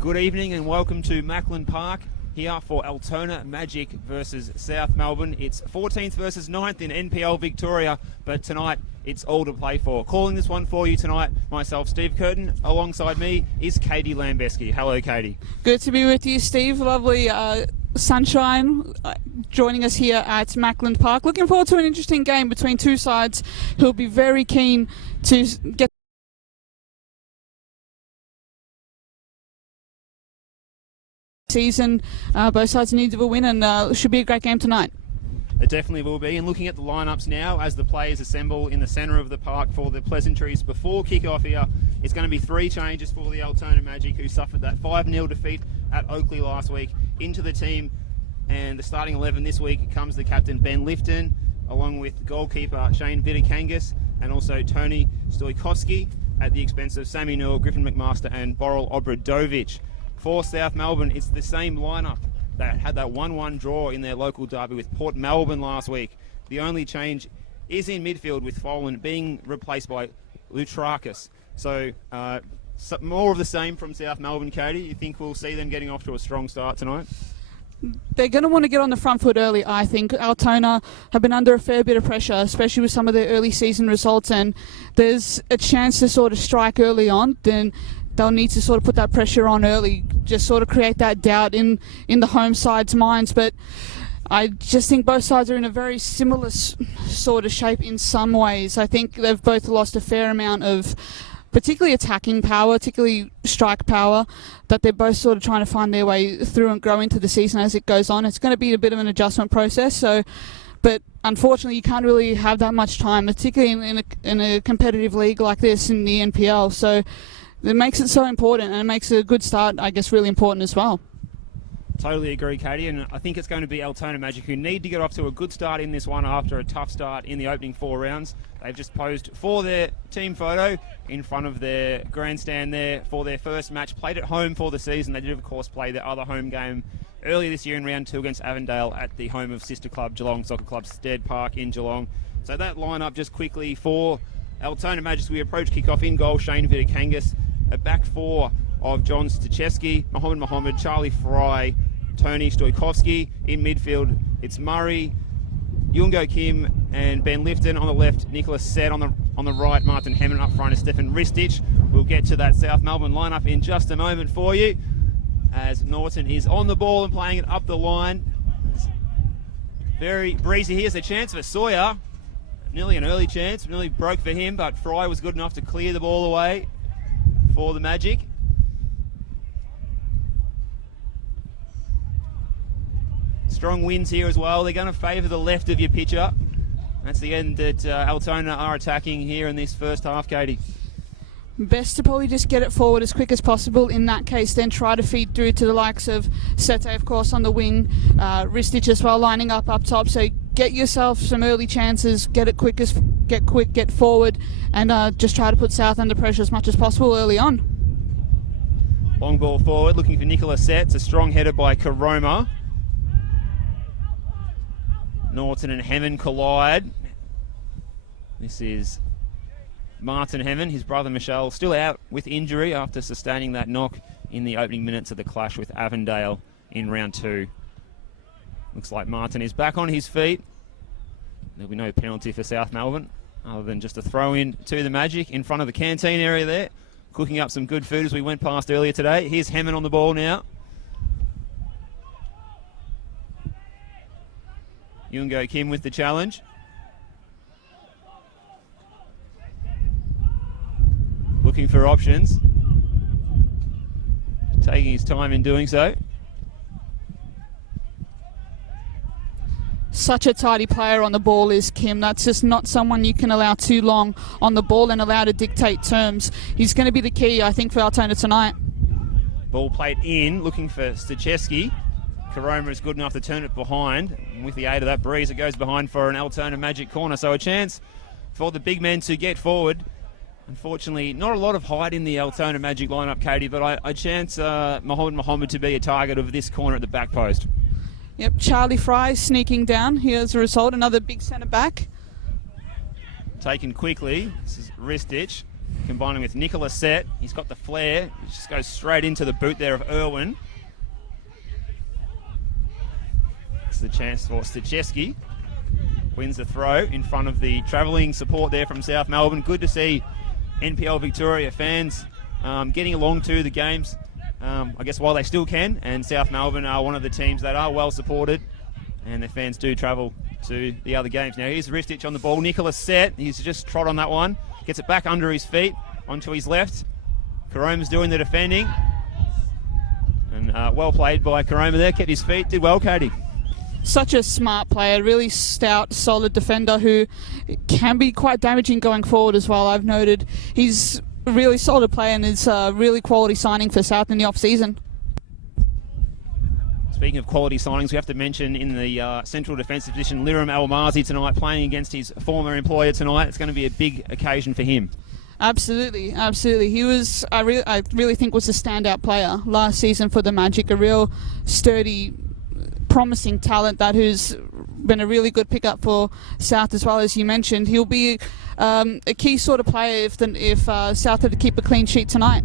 Good evening and welcome to Mackland Park here for Altona Magic versus South Melbourne. It's 14th versus 9th in NPL Victoria, but tonight it's all to play for. Calling this one for you tonight, myself, Steve Curtin. Alongside me is Katie Lambeski. Hello, Katie. Good to be with you, Steve. Lovely sunshine joining us here at Mackland Park. Looking forward to an interesting game between two sides who'll be very keen to get season. Both sides need of a win, and should be a great game tonight. It definitely will be. And looking at the lineups now as the players assemble in the centre of the park for the pleasantries before kick-off here, it's going to be 3 changes for the Altona Magic, who suffered that 5-0 defeat at Oakley last week. Into the team, and the starting 11 this week comes the captain Ben Lifton, along with goalkeeper Shane Vitikangas, and also Tony Stojkovski at the expense of Sammy Newell, Griffin McMaster and Boral Obradovic. For South Melbourne, it's the same lineup that had that 1-1 draw in their local derby with Port Melbourne last week. The only change is in midfield, with Folan being replaced by Lutrakis. So more of the same from South Melbourne, Katie. You think we'll see them getting off to a strong start tonight? They're going to want to get on the front foot early, I think. Altona have been under a fair bit of pressure, especially with some of their early season results, and there's a chance to sort of strike early on. Then they'll need to sort of put that pressure on early, just sort of create that doubt in the home side's minds. But I just think both sides are in a very similar sort of shape in some ways. I think they've both lost a fair amount of particularly attacking power, particularly strike power, that they're both sort of trying to find their way through and grow into the season as it goes on. It's going to be a bit of an adjustment process. But unfortunately, you can't really have that much time, particularly in a competitive league like this in the NPL. So it makes it so important, and it makes a good start, I guess, really important as well. Totally agree, Katie, and I think it's going to be Altona Magic who need to get off to a good start in this one after a tough start in the opening 4 rounds. They've just posed for their team photo in front of their grandstand there for their first match, played at home for the season. They did, of course, play their other home game earlier this year in round 2 against Avondale at the home of sister club Geelong Soccer Club Stead Park in Geelong. So that lineup just quickly for Altona Magic. We approach kick-off. In goal, Shane Vitikangas. A back 4 of John Stachevski, Mohammed, Charlie Fry, Tony Stojkovski. In midfield, it's Murray, Yungo Kim and Ben Lifton. On the left, Nicholas Sett. On the right, Martin Hemmon. Up front is Stefan Ristich. We'll get to that South Melbourne lineup in just a moment for you, as Norton is on the ball and playing it up the line. It's very breezy. Here's a chance for Sawyer. Nearly an early chance. Nearly broke for him, but Fry was good enough to clear the ball away for the Magic. Strong winds here as well. They're going to favour the left of your pitcher. That's the end that Altona are attacking here in this first half, Katie. Best to probably just get it forward as quick as possible. In that case, then try to feed through to the likes of Sete, of course, on the wing. Ristich as well, lining up top. So get yourself some early chances. Get forward, and just try to put South under pressure as much as possible early on. Long ball forward, looking for Nicholas Sett. It's a strong header by Karoma. Norton and Hemmon collide. This is Martin Hemmon, his brother Michelle, still out with injury after sustaining that knock in the opening minutes of the clash with Avondale in round 2. Looks like Martin is back on his feet. There'll be no penalty for South Melbourne, other than just a throw in to the Magic in front of the canteen area there, cooking up some good food as we went past earlier today. Here's Hemmon on the ball now. Yungo Kim with the challenge. Looking for options. Taking his time in doing so. Such a tidy player on the ball is Kim. That's just not someone you can allow too long on the ball and allow to dictate terms. He's going to be the key, I think, for Altona tonight. Ball played in, looking for Stachevski. Karoma is good enough to turn it behind. And with the aid of that breeze, it goes behind for an Altona Magic corner. So a chance for the big men to get forward. Unfortunately, not a lot of height in the Altona Magic lineup, Katie, but I chance Mohammed to be a target of this corner at the back post. Yep, Charlie Fry sneaking down here as a result. Another big centre back. Taken quickly. This is Ristich. combining with Nicholas Set. He's got the flair. He just goes straight into the boot there of Irwin. It's the chance for Stachewski. Wins the throw in front of the travelling support there from South Melbourne. Good to see NPL Victoria fans getting along to the games, I guess, while they still can. And South Melbourne are one of the teams that are well supported, and their fans do travel to the other games. Now here's Ristich on the ball. Nicholas Set. He's just trot on that one. Gets it back under his feet onto his left. Karoma's doing the defending. And well played by Karoma there. Kept his feet. Did well, Katie. Such a smart player, really stout, solid defender who can be quite damaging going forward as well. I've noted he's a really solid player and is a really quality signing for South in the off-season. Speaking of quality signings, we have to mention in the central defensive position, Liram Almazi tonight, playing against his former employer tonight. It's going to be a big occasion for him. Absolutely, absolutely. He was, I really think, was a standout player last season for the Magic. A real sturdy, promising talent that who's been a really good pickup for South as well, as you mentioned. He'll be a key sort of player if South had to keep a clean sheet tonight.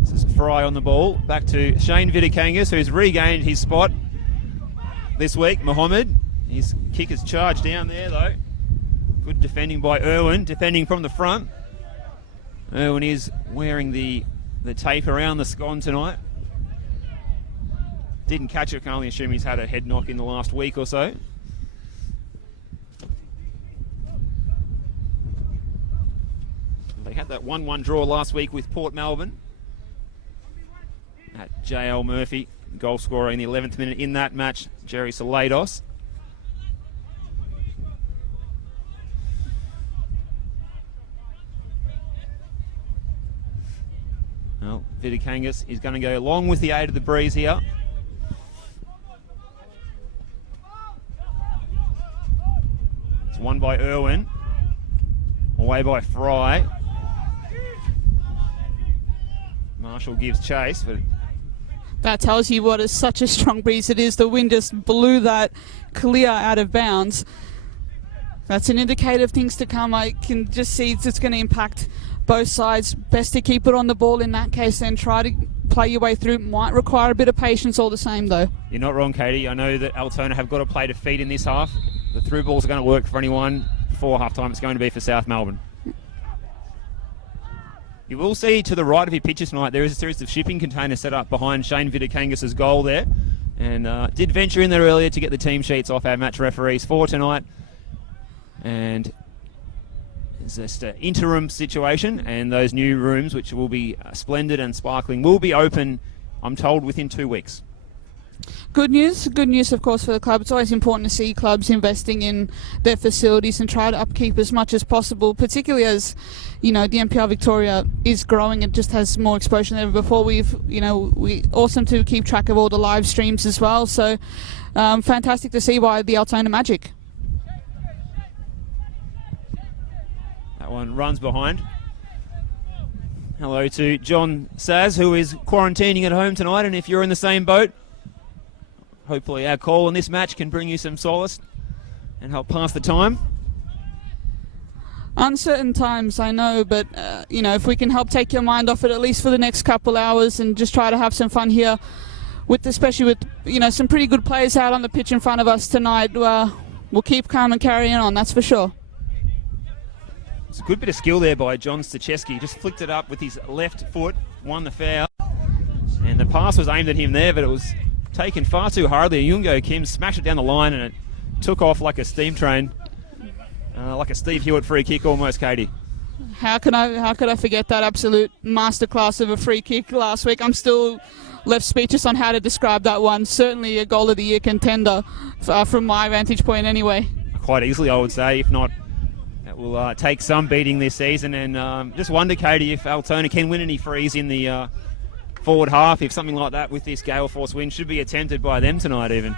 This is Fry on the ball. Back to Shane Vidakangas, who's regained his spot this week. Mohammed, his kick is charged down there though. Good defending by Irwin, defending from the front. Irwin is wearing the tape around the scone tonight. Didn't catch it, can only assume he's had a head knock in the last week or so. They had that 1-1 draw last week with Port Melbourne. At J.L. Murphy, goal scorer in the 11th minute in that match, Jerry Salados. Well, Vidakangas is going to go along with the aid of the breeze here. It's won by Irwin. Away by Fry. Marshall gives chase, but that tells you what is such a strong breeze it is. The wind just blew that clear out of bounds. That's an indicator of things to come. I can just see it's going to impact both sides. Best to keep it on the ball in that case and try to play your way through. Might require a bit of patience all the same though. You're not wrong, Katie. I know that Altona have got to play to feed in this half. The through balls are going to work for anyone. Before half time it's going to be for South Melbourne. You will see to the right of your pitches tonight there is a series of shipping containers set up behind Shane Vidakangas' goal there, and did venture in there earlier to get the team sheets off our match referees for tonight, and it's just an interim situation, and those new rooms, which will be splendid and sparkling, will be open, I'm told, within 2 weeks. Good news, of course, for the club. It's always important to see clubs investing in their facilities and try to upkeep as much as possible, particularly as, you know, the NPL Victoria is growing. It just has more exposure than ever before. We awesome to keep track of all the live streams as well. So fantastic to see by the Altona Magic. That one runs behind. Hello to John Saz, who is quarantining at home tonight, and if you're in the same boat, hopefully our call in this match can bring you some solace and help pass the time. Uncertain times, I know, but if we can help take your mind off it at least for the next couple hours and just try to have some fun here, especially with some pretty good players out on the pitch in front of us tonight, we'll keep calm and carrying on, that's for sure. It's a good bit of skill there by John Stachewski. Just flicked it up with his left foot, won the foul, and the pass was aimed at him there, but it was taken far too hardly. Yungo Kim smashed it down the line and it took off like a steam train, like a Steve Hewitt free kick almost, Katie. How could I forget that absolute masterclass of a free kick last week? I'm still left speechless on how to describe that one. Certainly a goal of the year contender from my vantage point anyway. Quite easily, I would say. If not, it will take some beating this season, and just wonder, Katie, if Altona can win any frees in the forward half, if something like that with this gale force wind should be attempted by them tonight even.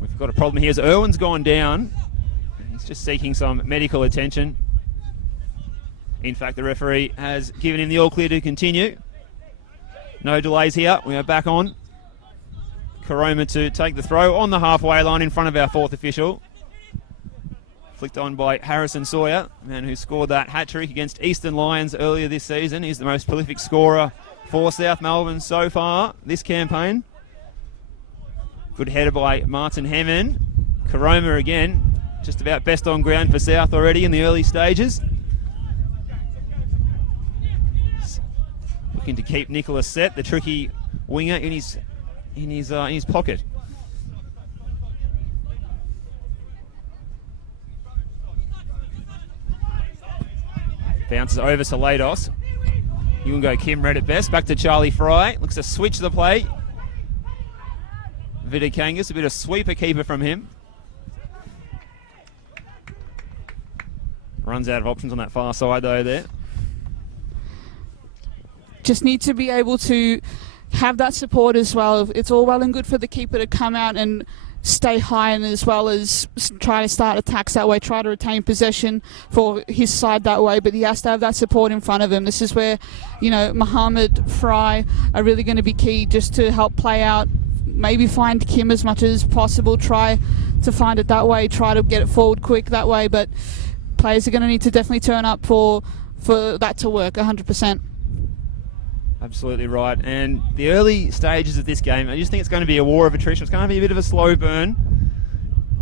We've got a problem here as Irwin's gone down. He's just seeking some medical attention. In fact, the referee has given him the all clear to continue. No delays here. We are back on. Karoma to take the throw on the halfway line in front of our fourth official. Flicked on by Harrison Sawyer, man who scored that hat-trick against Eastern Lions earlier this season. He's the most prolific scorer for South Melbourne so far this campaign. Good header by Martin Hemmon. Karoma again, just about best on ground for South already in the early stages. Looking to keep Nicholas set, the tricky winger, in his pocket. Bounces over to Lados. Yungo Kim read it best. Back to Charlie Fry. Looks to switch the play. Vidakangas, a bit of sweeper keeper from him. Runs out of options on that far side though there. Just need to be able to have that support as well. It's all well and good for the keeper to come out and stay high, and as well as try to start attacks that way, try to retain possession for his side that way, but he has to have that support in front of him. This is where, Mohammed, Fry are really going to be key, just to help play out, maybe find Kim as much as possible, try to find it that way, try to get it forward quick that way, but players are going to need to definitely turn up for that to work 100%. Absolutely right. And the early stages of this game, I just think it's going to be a war of attrition. It's going to be a bit of a slow burn.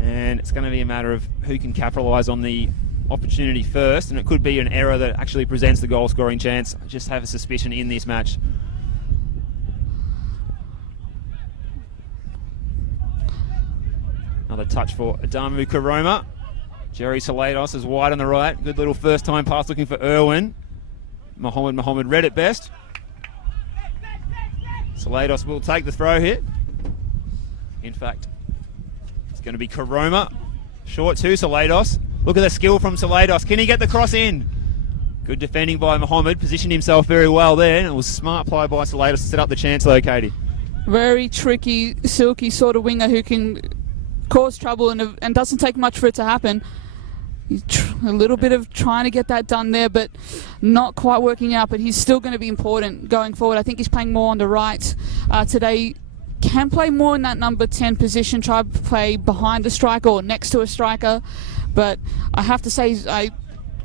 And it's going to be a matter of who can capitalise on the opportunity first. And it could be an error that actually presents the goal-scoring chance. I just have a suspicion in this match. Another touch for Adamu Karoma. Jerry Salados is wide on the right. Good little first-time pass looking for Irwin. Mohammed read it best. Salados will take the throw here. In fact, it's going to be Karoma. Short to Salados. Look at the skill from Salados. Can he get the cross in? Good defending by Mohammed. Positioned himself very well there. And it was smart play by Salados to set up the chance though, Katie. Very tricky, silky sort of winger who can cause trouble and doesn't take much for it to happen. A little bit of trying to get that done there, but not quite working out. But he's still going to be important going forward. I think he's playing more on the right today. Can play more in that number 10 position, try to play behind the striker or next to a striker. But I have to say, I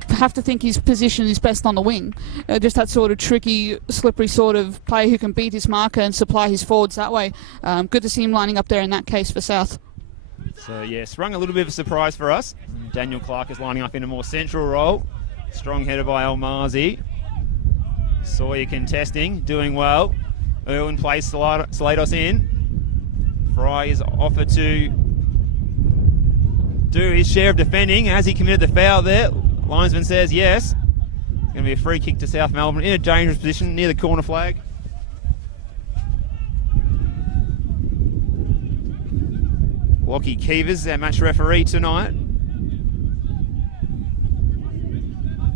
have to think his position is best on the wing. Just that sort of tricky, slippery sort of player who can beat his marker and supply his forwards that way. Good to see him lining up there in that case for South. So, yeah, sprung a little bit of a surprise for us. Daniel Clark is lining up in a more central role. Strong header by Almazi. Sawyer contesting, doing well. Irwin plays Salados in. Fry is offered to do his share of defending. Has he committed the foul there? Linesman says yes. It's going to be a free kick to South Melbourne in a dangerous position near the corner flag. Lockie Keevers, our match referee tonight.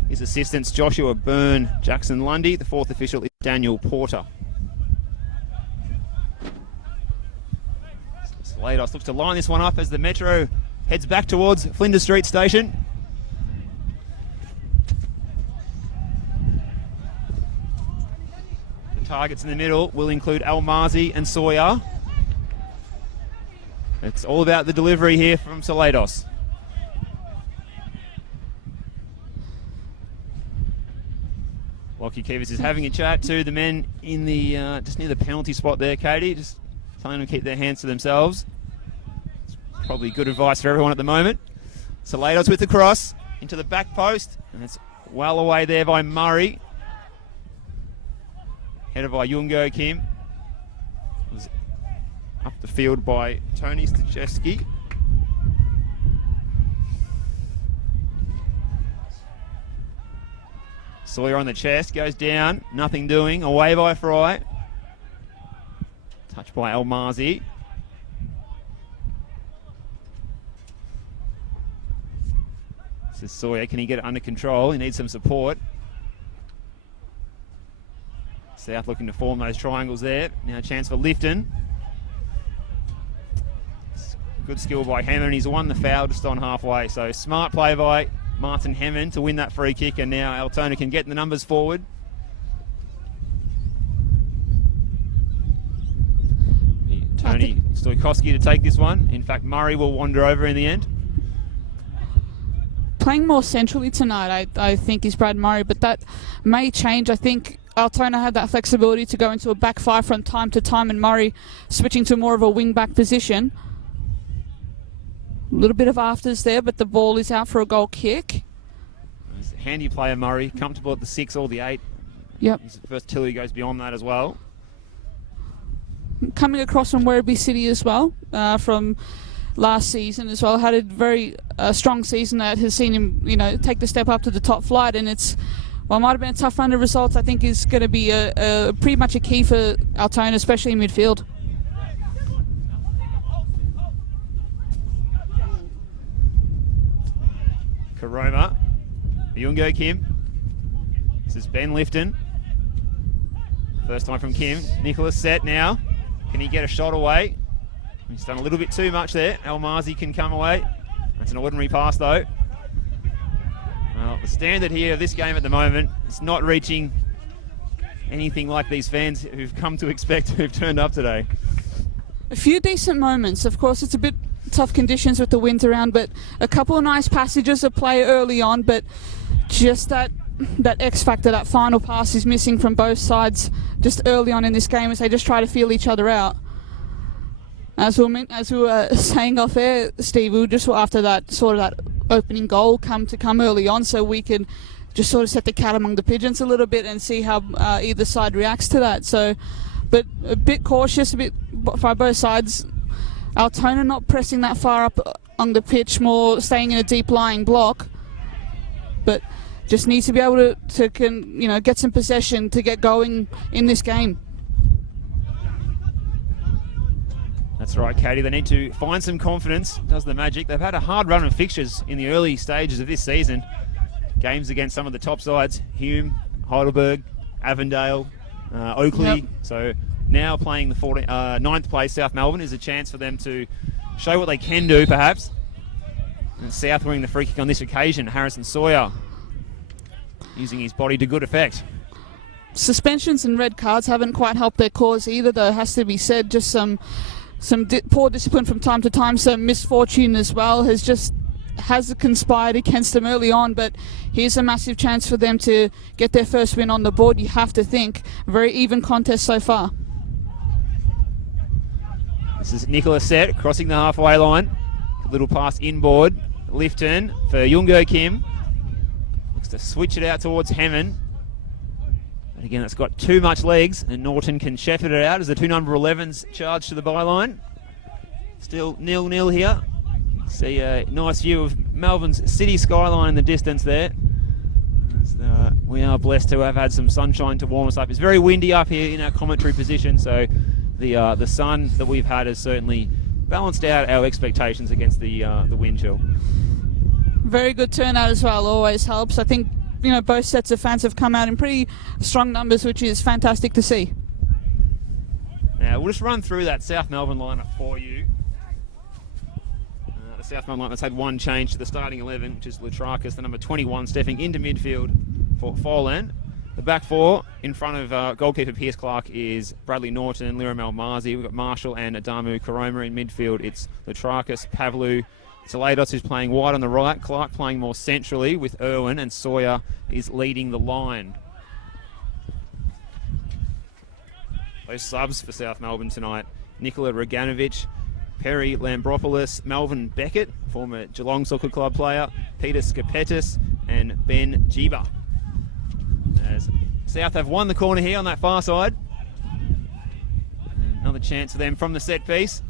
His assistants Joshua Byrne, Jackson Lundy. The fourth official is Daniel Porter. Slados looks to line this one up as the Metro heads back towards Flinders Street Station. The targets in the middle will include Almazi and Sawyer. It's all about the delivery here from Salados. Lockie Keevers is having a chat to the men in the just near the penalty spot there, Katie. Just telling them to keep their hands to themselves. It's probably good advice for everyone at the moment. Salados with the cross into the back post, and it's well away there by Murray. Headed by Yungo Kim. Was up the field by Tony Stachewski. Sawyer on the chest, goes down, nothing doing, away by Fry. Touch by Almazi. This is Sawyer, can he get it under control? He needs some support. South looking to form those triangles there. Now a chance for Lifton. Good skill by Hammond. He's won the foul just on halfway. So smart play by Martin Hammond to win that free kick, and now Altona can get the numbers forward. Tony Stoikowski to take this one. In fact, Murray will wander over in the end. playing more centrally tonight, I think, is Brad Murray, but that may change. I think Altona had that flexibility to go into a back five from time to time, and Murray switching to more of a wing-back position. A little bit of afters there, but the ball is out for a goal kick. Handy player Murray, comfortable at the 6 or the 8. Yep. His versatility goes beyond that as well. Coming across from Werribee City as well, from last season as well, had a very strong season that has seen him, take the step up to the top flight, and it might have been a tough run of results. I think is going to be a pretty much a key for Altona, especially in midfield. Karoma, Yungo Kim. This is Ben Lifton. First time from Kim. Nicholas set now. Can he get a shot away? He's done a little bit too much there. Almazi can come away. That's an ordinary pass though. Well, the standard here of this game at the moment is not reaching anything like these fans who've come to expect who've turned up today. A few decent moments. Of course, it's a bit tough conditions with the wind around, but a couple of nice passages of play early on, but just that X factor, that final pass is missing from both sides just early on in this game as they just try to feel each other out. As we were saying off air, Steve, we were just after that opening goal come early on, so we could just sort of set the cat among the pigeons a little bit and see how either side reacts to that. So, but a bit cautious, a bit by both sides. Altona not pressing that far up on the pitch, more staying in a deep lying block, but just needs to be able to get some possession to get going in this game. That's right, Katie. They need to find some confidence. Does the magic. They've had a hard run of fixtures in the early stages of this season. Games against some of the top sides: Hume, Heidelberg, Avondale, Oakley. Yep. So now playing the 9th place South Melbourne is a chance for them to show what they can do, perhaps. And South winning the free kick on this occasion. Harrison Sawyer using his body to good effect. Suspensions and red cards haven't quite helped their cause either, though, has to be said. Just some poor discipline from time to time, some misfortune as well has conspired against them early on, but here's a massive chance for them to get their first win on the board. You have to think. Very even contest so far. This is Nicholas Set crossing the halfway line. A little pass inboard. Lifton for Yungo Kim. Looks to switch it out towards Hammond. But again, it's got too much legs, and Norton can shepherd it out as the two number 11s charge to the byline. Still 0-0 here. See a nice view of Melbourne's city skyline in the distance there. We are blessed to have had some sunshine to warm us up. It's very windy up here in our commentary position, so the sun that we've had has certainly balanced out our expectations against the wind chill. Very good turnout as well, always helps. I think both sets of fans have come out in pretty strong numbers, which is fantastic to see. Now we'll just run through that South Melbourne lineup for you. The South Melbourne lineup has had one change to the starting 11, which is Latrakis, the number 21, stepping into midfield for Folan. The back four in front of goalkeeper Pierce Clark is Bradley Norton, Liram Almazi. We've got Marshall and Adamu Karoma in midfield. It's Latrakis, Pavlu, Salados, who's playing wide on the right. Clark playing more centrally with Irwin, and Sawyer is leading the line. Those subs for South Melbourne tonight: Nikola Roganovic, Perry Lambropoulos, Melvin Beckett, former Geelong Soccer Club player, Peter Skapetis, and Ben Jiba. As South have won the corner here on that far side. And another chance for them from the set piece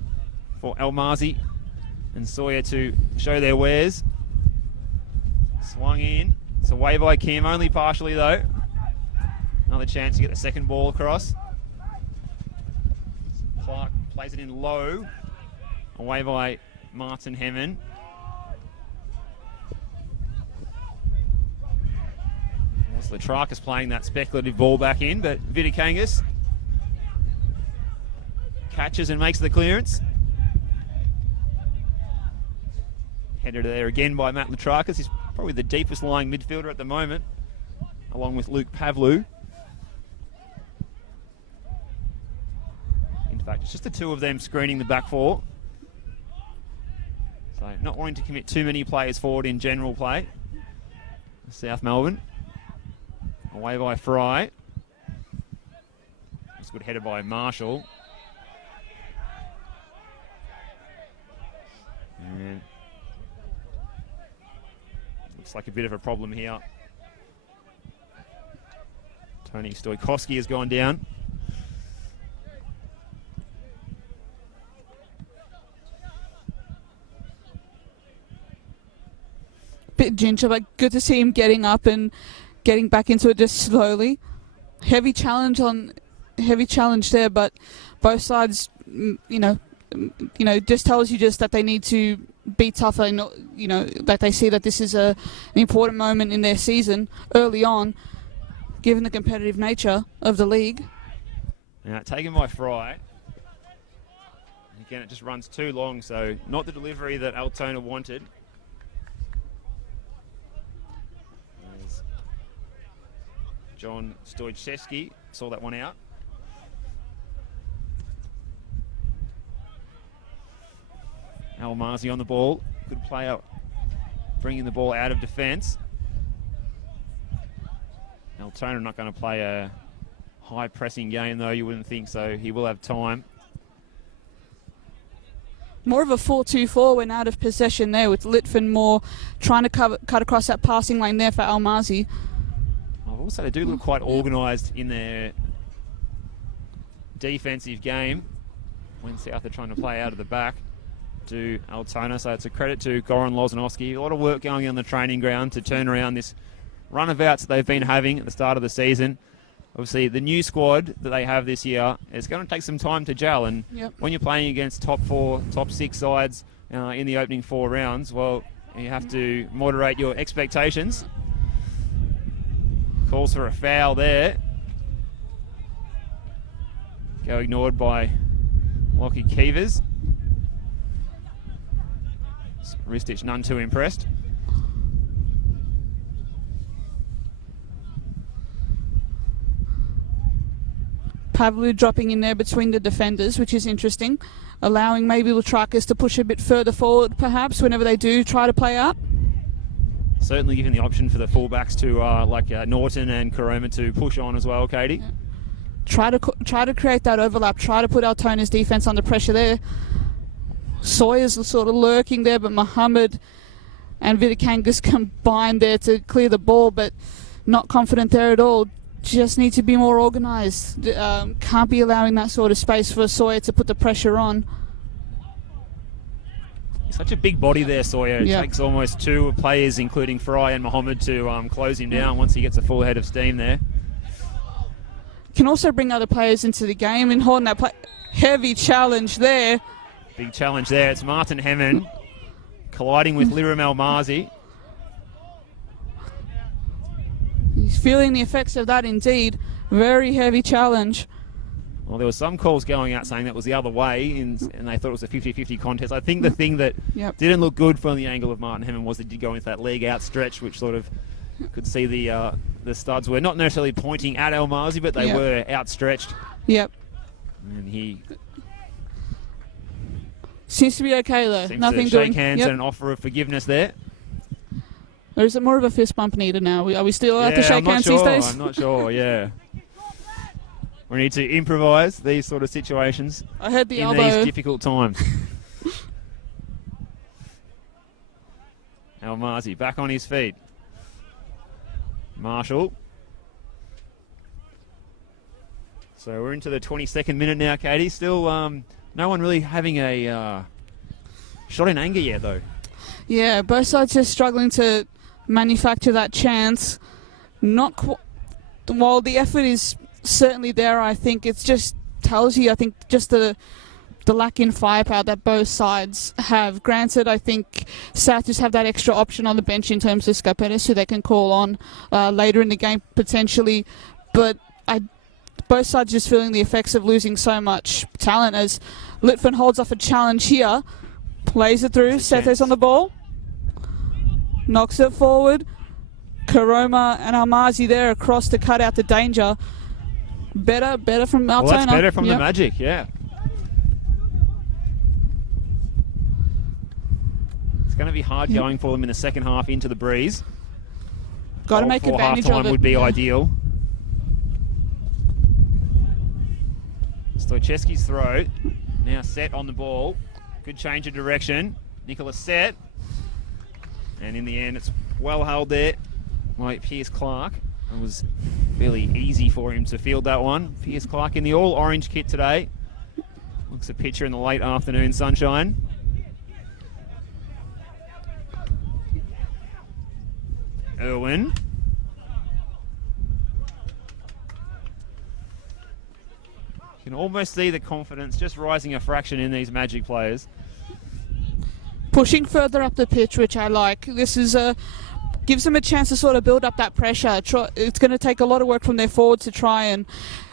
for Almazi and Sawyer to show their wares. Swung in. It's away by Kim, only partially though. Another chance to get the second ball across. Clark plays it in low. Away by Martin Hemmon. Latrakis playing that speculative ball back in, but Vidikangas catches and makes the clearance. Headed there again by Matt Latrakis. He's probably the deepest lying midfielder at the moment, along with Luke Pavlu. In fact, it's just the two of them screening the back four. So not wanting to commit too many players forward in general play. South Melbourne. Away by Fry. It's good header by Marshall. And looks like a bit of a problem here. Tony Stoikowski has gone down. Bit ginger, but good to see him getting up and getting back into it just slowly. Heavy challenge there, but both sides, just tells you just that they need to be tougher. That they see that this is an important moment in their season early on, given the competitive nature of the league. Now taken by Fry. Again, it just runs too long, so not the delivery that Altona wanted. There's John Stoichevsky saw that one out. Almazi on the ball. Good player bringing the ball out of defence. Altona not going to play a high pressing game though, you wouldn't think so. He will have time. More of a 4-2-4 when out of possession there, with Litfin more trying to cut across that passing lane there for Almazi. Also, they do look quite organised in their defensive game when South are trying to play out of the back to Altona. So it's a credit to Goran Lozanovsky. A lot of work going on the training ground to turn around this runabouts that they've been having at the start of the season. Obviously, the new squad that they have this year, it's going to take some time to gel. And when you're playing against top 4, top 6 sides in the opening 4 rounds, well, you have to moderate your expectations. Calls for a foul there. Go ignored by Lockie Keevers. Ristich none too impressed. Pavlu dropping in there between the defenders, which is interesting, allowing maybe Latrakis to push a bit further forward perhaps whenever they do try to play up. Certainly giving the option for the fullbacks to Norton and Karoma to push on as well, Katie. Yeah. Try to create that overlap, try to put Altona's defence under pressure there. Sawyer's sort of lurking there, but Muhammad and Vidakangas combined there to clear the ball, but not confident there at all. Just need to be more organised. Can't be allowing that sort of space for Sawyer to put the pressure on. Such a big body there, Sawyer. It takes almost 2 players, including Fry and Muhammad, to close him down once he gets a full head of steam there. Can also bring other players into the game and hold that heavy challenge there. Big challenge there. It's Martin Hemmen colliding with Liram Almazi. He's feeling the effects of that indeed. Very heavy challenge. Well, there were some calls going out saying that was the other way, and they thought it was a 50-50 contest. I think the thing that didn't look good from the angle of Martin Hemmen was they did go into that leg out stretch, which sort of could see the studs were not necessarily pointing at Almazi, but they were outstretched. Yep. And he seems to be okay though. Seems Nothing to shake hands and an offer of forgiveness there. Or is it more of a fist bump needed now? Are we still allowed to shake hands these days? I'm not sure, yeah. We need to improvise these sort of situations I heard the in elbow. these difficult times. Almazi back on his feet. Marshall. So we're into the 22nd minute now, Katie. Still no one really having a shot in anger yet, though. Yeah, both sides are struggling to manufacture that chance. While the effort is certainly there, I think it just tells you, just the lack in firepower that both sides have. Granted, I think South just have that extra option on the bench in terms of Scopetis, who they can call on later in the game potentially, but both sides just feeling the effects of losing so much talent as Litfin holds off a challenge here, plays it through, Sethe's on the ball, knocks it forward, Karoma and Almazi there across to cut out the danger. Better from Altona. Well, that's better from the Magic, yeah. It's going to be hard going for them in the second half into the breeze. Got to make advantage of it. Would be ideal. Stoichevski's throw. Now Set on the ball. Good change of direction. Nicholas Set. And in the end, it's well held there by Pierce Clark. It was really easy for him to field that one. Pierce Clark in the all-orange kit today. Looks a picture in the late afternoon sunshine. Irwin. You can almost see the confidence just rising a fraction in these Magic players. Pushing further up the pitch, which I like. This is gives them a chance to sort of build up that pressure. It's going to take a lot of work from their forwards to try and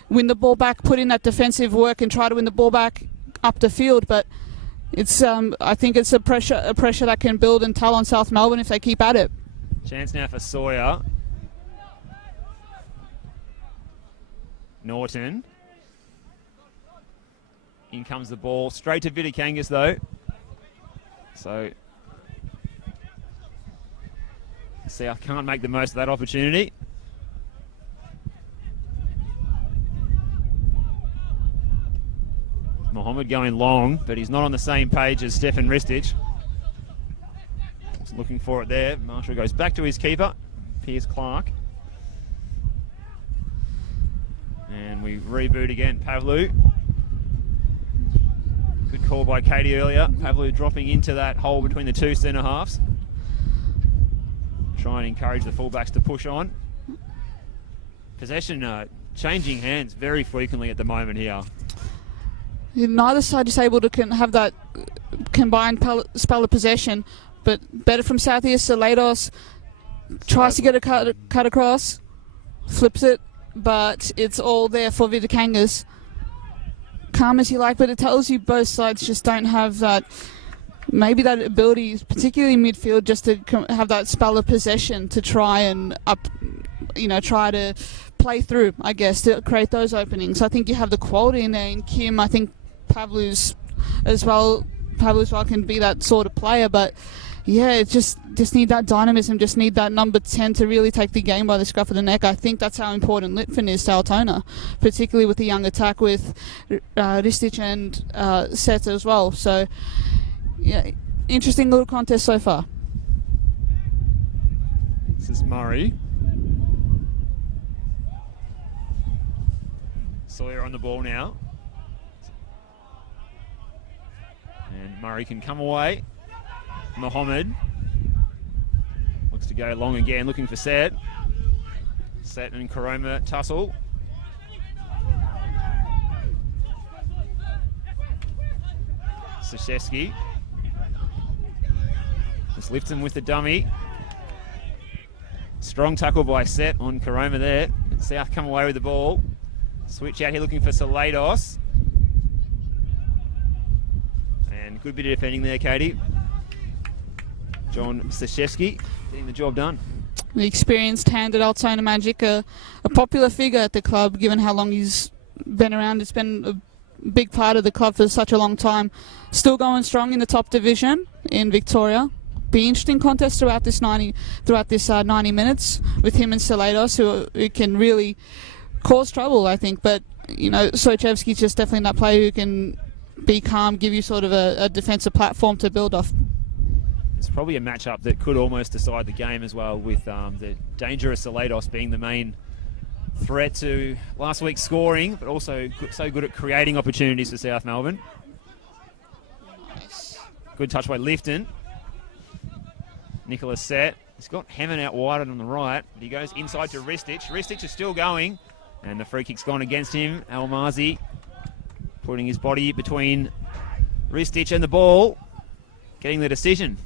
win the ball back, put in that defensive work and try to win the ball back up the field. But it's I think it's a pressure that can build and tell on South Melbourne if they keep at it. Chance now for Sawyer. Norton. In comes the ball. Straight to Vitikangas though. So South can't make the most of that opportunity. Mohammed going long, but he's not on the same page as Stefan Ristic. Just looking for it there. Marshall goes back to his keeper, Pierce Clark. And we reboot again, Pavlu. Good call by Katie earlier. Pavlu dropping into that hole between the two centre halves. Try and encourage the fullbacks to push on. Possession changing hands very frequently at the moment here. Neither side is able to have that combined spell of possession, but better from Southeast. Salados tries to get a cut across, flips it, but it's all there for Vitikangas. Calm as you like, but it tells you both sides just don't have that, maybe that ability, particularly midfield, just to have that spell of possession to try and try to play through, I guess, to create those openings. I think you have the quality in there in Kim. I think Pavlu's as well can be that sort of player, but yeah, just need that dynamism, just need that number 10 to really take the game by the scruff of the neck. I think that's how important Litfin is to Altona, particularly with the young attack with Ristic and Set as well. So yeah, interesting little contest so far. This is Murray. Sawyer on the ball now. And Murray can come away. Mohammed looks to go long again, looking for Set. Set and Karoma tussle. Sashevsky. Just lifts him with the dummy. Strong tackle by Set on Karoma there. South come away with the ball. Switch out here looking for Salados. And good bit of defending there, Katie. John Sashevsky getting the job done. The experienced hand at Altona Magic, a popular figure at the club given how long he's been around. It's been a big part of the club for such a long time. Still going strong in the top division in Victoria. Be interesting contest throughout this 90 minutes with him and Salados, who can really cause trouble, I think. But Stoichevski's just definitely that player who can be calm, give you sort of a defensive platform to build off. It's probably a matchup that could almost decide the game as well, with the dangerous Salados being the main threat to last week's scoring, but also so good at creating opportunities for South Melbourne. Nice. Good touch by Lifton. Nicholas Set. He's got Hammond out wide on the right. He goes inside to Ristic. Ristic is still going, and the free kick's gone against him. Almazi putting his body between Ristic and the ball, getting the decision.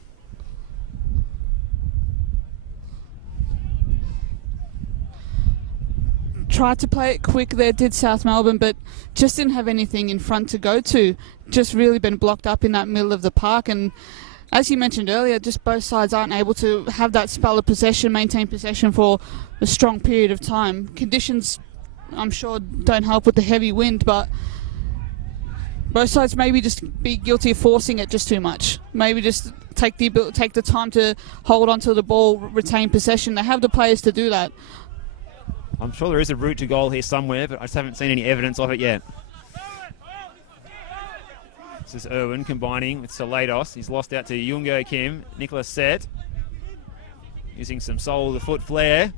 Tried to play it quick there, did South Melbourne, but just didn't have anything in front to go to. Just really been blocked up in that middle of the park, and as you mentioned earlier, just both sides aren't able to have that spell of possession, maintain possession for a strong period of time. Conditions, I'm sure, don't help with the heavy wind, but Both sides maybe just be guilty of forcing it just too much. Maybe just take the time to hold onto the ball, retain possession. They have the players to do that. I'm sure there is a route to goal here somewhere, but I just haven't seen any evidence of it yet. This is Irwin combining with Salados. He's lost out to Yungo Kim. Nicholas Set using some sole of the foot flair.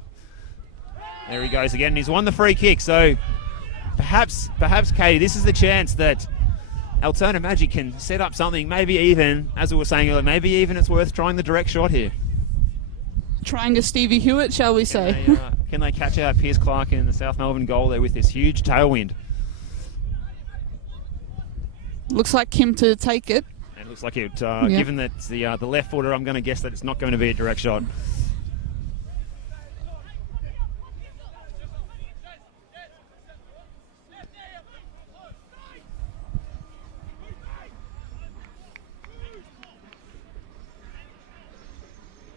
There he goes again. He's won the free kick. So perhaps, Katie, this is the chance that Altona Magic can set up something. Maybe even, as we were saying earlier, maybe even it's worth trying the direct shot here. Trying a Stevie Hewitt, shall we say? Can they catch out Pierce Clark in the South Melbourne goal there with this huge tailwind? Looks like Kim to take it. And it looks like it. Given that it's the left footer, I'm going to guess that it's not going to be a direct shot.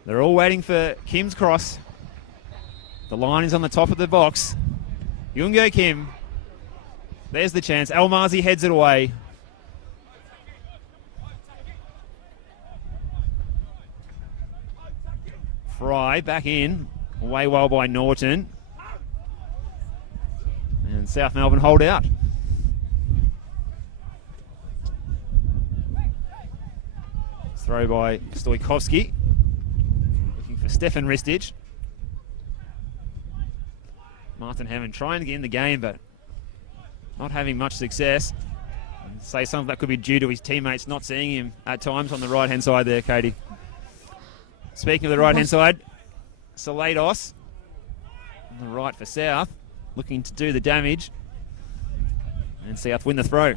They're all waiting for Kim's cross. The line is on the top of the box. Yungo Kim. There's the chance. Almazi heads it away. Fry back in. Away well by Norton. And South Melbourne hold out. Throw by Stojkovski. Looking for Stefan Ristic. Martin Hammond trying to get in the game, but not having much success. I'd say some of that could be due to his teammates not seeing him at times on the right-hand side there, Katie. Speaking of the right-hand side, Salados on the right for South, looking to do the damage. And South win the throw.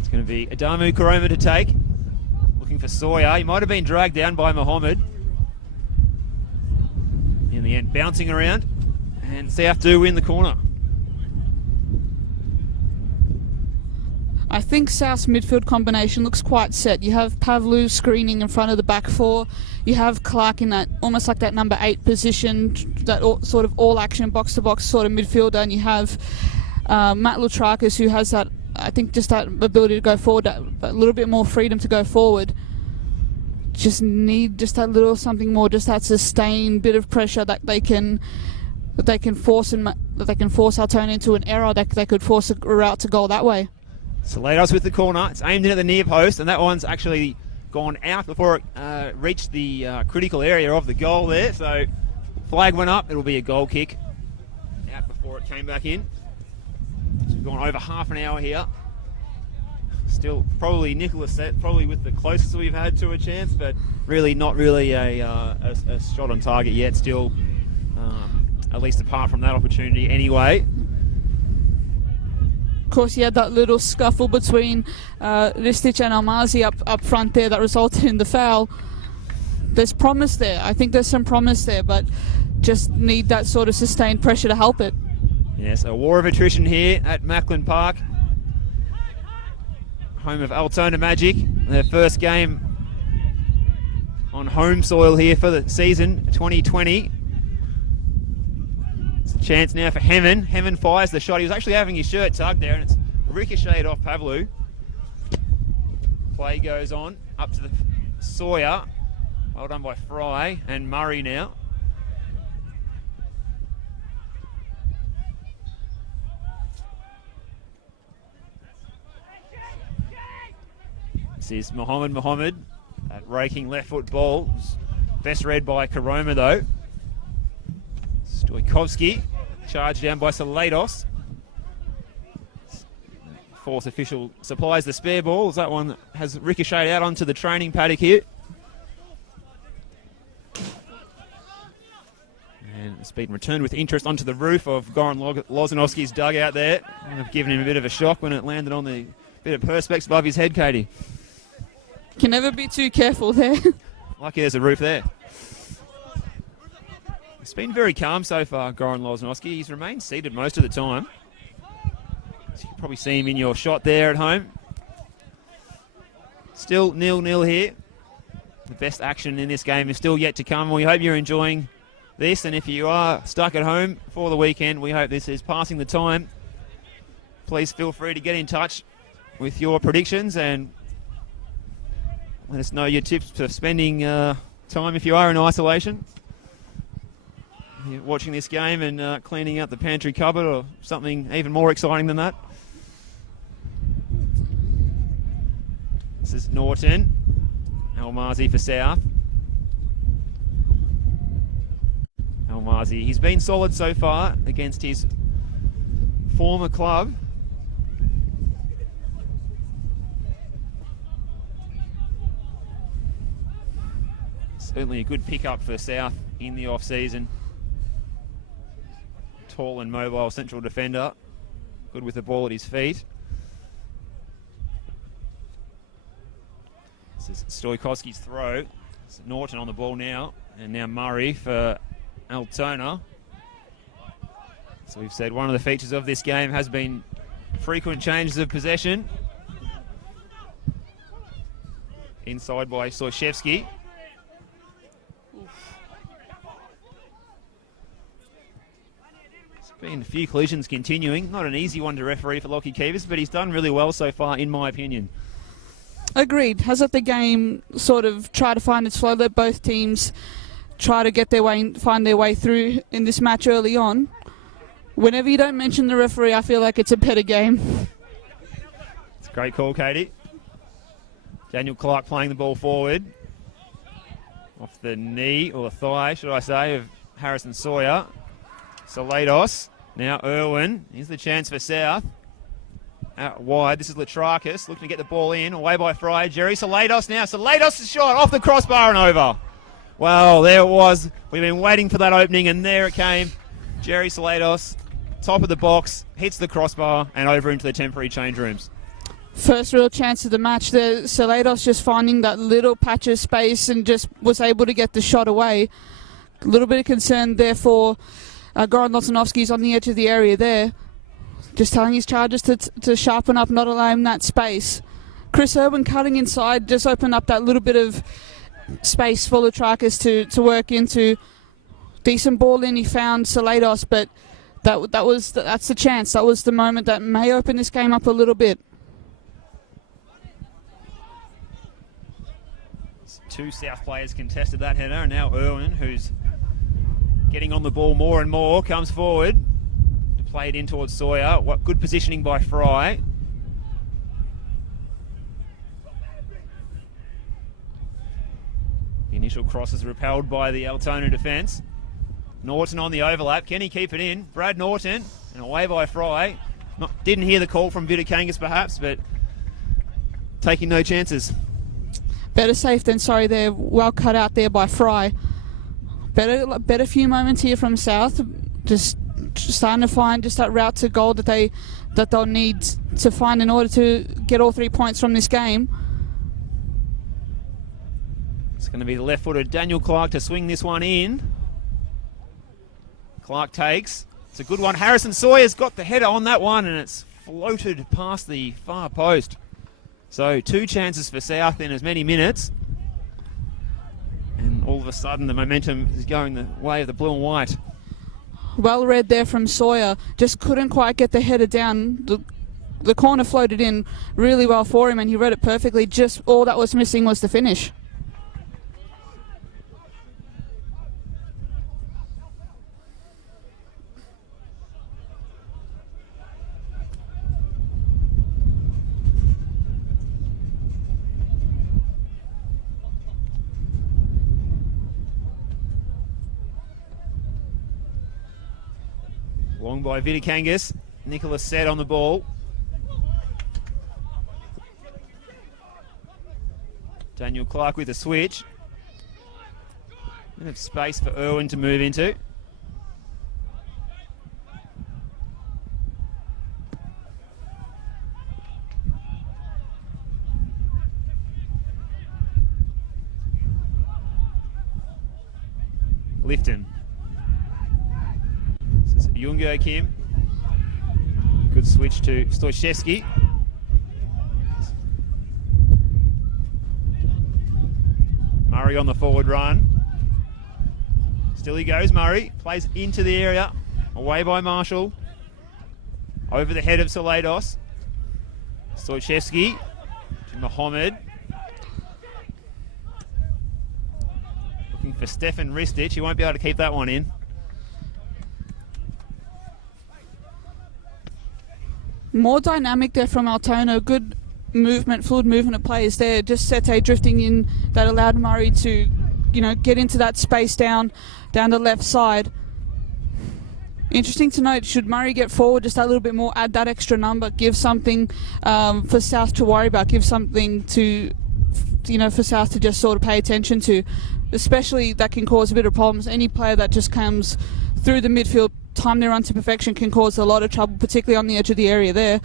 It's going to be Adamu Karoma to take. Looking for Sawyer. He might have been dragged down by Mohammed. In the end, bouncing around. And South do win the corner. I think South's midfield combination looks quite set. You have Pavlu screening in front of the back four. You have Clark in that almost like that number 8 position, that sort of all-action box-to-box sort of midfielder. And you have Matt Lutrakis, who has that, I think, just that ability to go forward, a little bit more freedom to go forward. Just need just that little something more, just that sustained bit of pressure that they can force Altona into an error, that they could force a route to goal that way. Salados with the corner. It's aimed in at the near post, and that one's actually gone out before it reached the critical area of the goal there. So flag went up. It'll be a goal kick. Out before it came back in. We've gone over half an hour here. Still probably Nicholas Set, probably with the closest we've had to a chance, but really not really a shot on target yet. Still, at least apart from that opportunity anyway. Of course, you had that little scuffle between Ristic and Almazi up front there that resulted in the foul. There's promise there. I think there's some promise there, but just need that sort of sustained pressure to help it. Yes, a war of attrition here at Macklin Park, home of Altona Magic. Their first game on home soil here for the season 2020. It's a chance now for Hemmon. Hemmon fires the shot. He was actually having his shirt tugged there, and it's ricocheted off Pavlu. Play goes on up to the Sawyer. Well done by Fry and Murray now. This is Mohammed. That raking left foot ball. Best read by Karoma though. Stojkovski charged down by Salados. Fourth official supplies the spare balls. That one has ricocheted out onto the training paddock here. And it's been returned with interest onto the roof of Goran Lozanovski's dugout there. I've given him a bit of a shock when it landed on the bit of perspex above his head, Katie. Can never be too careful there. Lucky there's a roof there. It's been very calm so far, Goran Lozanovski. He's remained seated most of the time. probably see him in your shot there at home. Still 0-0 here. The best action in this game is still yet to come. We hope you're enjoying this, and if you are stuck at home for the weekend, we hope this is passing the time. Please feel free to get in touch with your predictions and let us know your tips for spending time if you are in isolation. You're watching this game and cleaning out the pantry cupboard or something even more exciting than that. This is Norton. Almazi for South. Almazi, he's been solid so far against his former club. Certainly a good pickup for South in the off-season. Tall and mobile central defender. Good with the ball at his feet. This is Stoikovski's throw. It's Norton on the ball now. And now Murray for Altona. So we've said one of the features of this game has been frequent changes of possession. Inside by Stoichevsky. Been a few collisions continuing. Not an easy one to referee for Lockie Keevers, but he's done really well so far, in my opinion. Agreed. Has let the game sort of try to find its flow. Let both teams try to get their way, find their way through in this match early on. Whenever you don't mention the referee, I feel like it's a better game. It's a great call, Katie. Daniel Clark playing the ball forward. Off the knee, or the thigh, should I say, of Harrison Sawyer. Salados, now Irwin. Here's the chance for South. Out wide, this is Latrakis looking to get the ball in, away by Fry. Jerry Salados now. Salados' shot off the crossbar and over. Well, there it was. We've been waiting for that opening, and there it came. Jerry Salados, top of the box, hits the crossbar and over into the temporary change rooms. First real chance of the match there. Salados just finding that little patch of space and just was able to get the shot away. A little bit of concern there for Goran Lotanovsky's on the edge of the area there. Just telling his charges to sharpen up, not allow him that space. Chris Irwin cutting inside, just opened up that little bit of space for Latrakis to work into. Decent ball in, he found Salados, but that's the chance. That was the moment that may open this game up a little bit. Two South players contested that header, and now Irwin, who's getting on the ball more and more, comes forward to play it in towards Sawyer. What good positioning by Fry. The initial cross is repelled by the Altona defence. Norton on the overlap. Can he keep it in? Brad Norton, and away by Fry. Didn't hear the call from Vitikangas perhaps, but taking no chances. Better safe than sorry there. Well cut out there by Fry. Better few moments here from South. Just starting to find just that route to goal that they'll need to find in order to get all 3 points from this game. It's going to be the left-footed Daniel Clark to swing this one in. Clark takes. It's a good one. Harrison Sawyer's got the header on that one, and it's floated past the far post. So 2 chances for South in as many minutes. And all of a sudden the momentum is going the way of the blue and white. Well read there from Sawyer. Just couldn't quite get the header down. The corner floated in really well for him, and he read it perfectly. Just all that was missing was the finish. Long by Vitikangas. Nicholas Said on the ball. Daniel Clark with a switch. Bit of space for Irwin to move into. Lifton. This is Jungo Kim. Good switch to Stoychevsky. Murray on the forward run. Still he goes, Murray. Plays into the area. Away by Marshall. Over the head of Salados. Stoychevsky to Mohammed. Looking for Stefan Ristic. He won't be able to keep that one in. More dynamic there from Altona. Good movement, fluid movement of players there. Just Sete drifting in that allowed Murray to, get into that space down the left side. Interesting to note, should Murray get forward just a little bit more, add that extra number, give something for South to worry about, give something to, for South to just sort of pay attention to. Especially that can cause a bit of problems. Any player that just comes through the midfield, time their run to perfection, can cause a lot of trouble, particularly on the edge of the area there.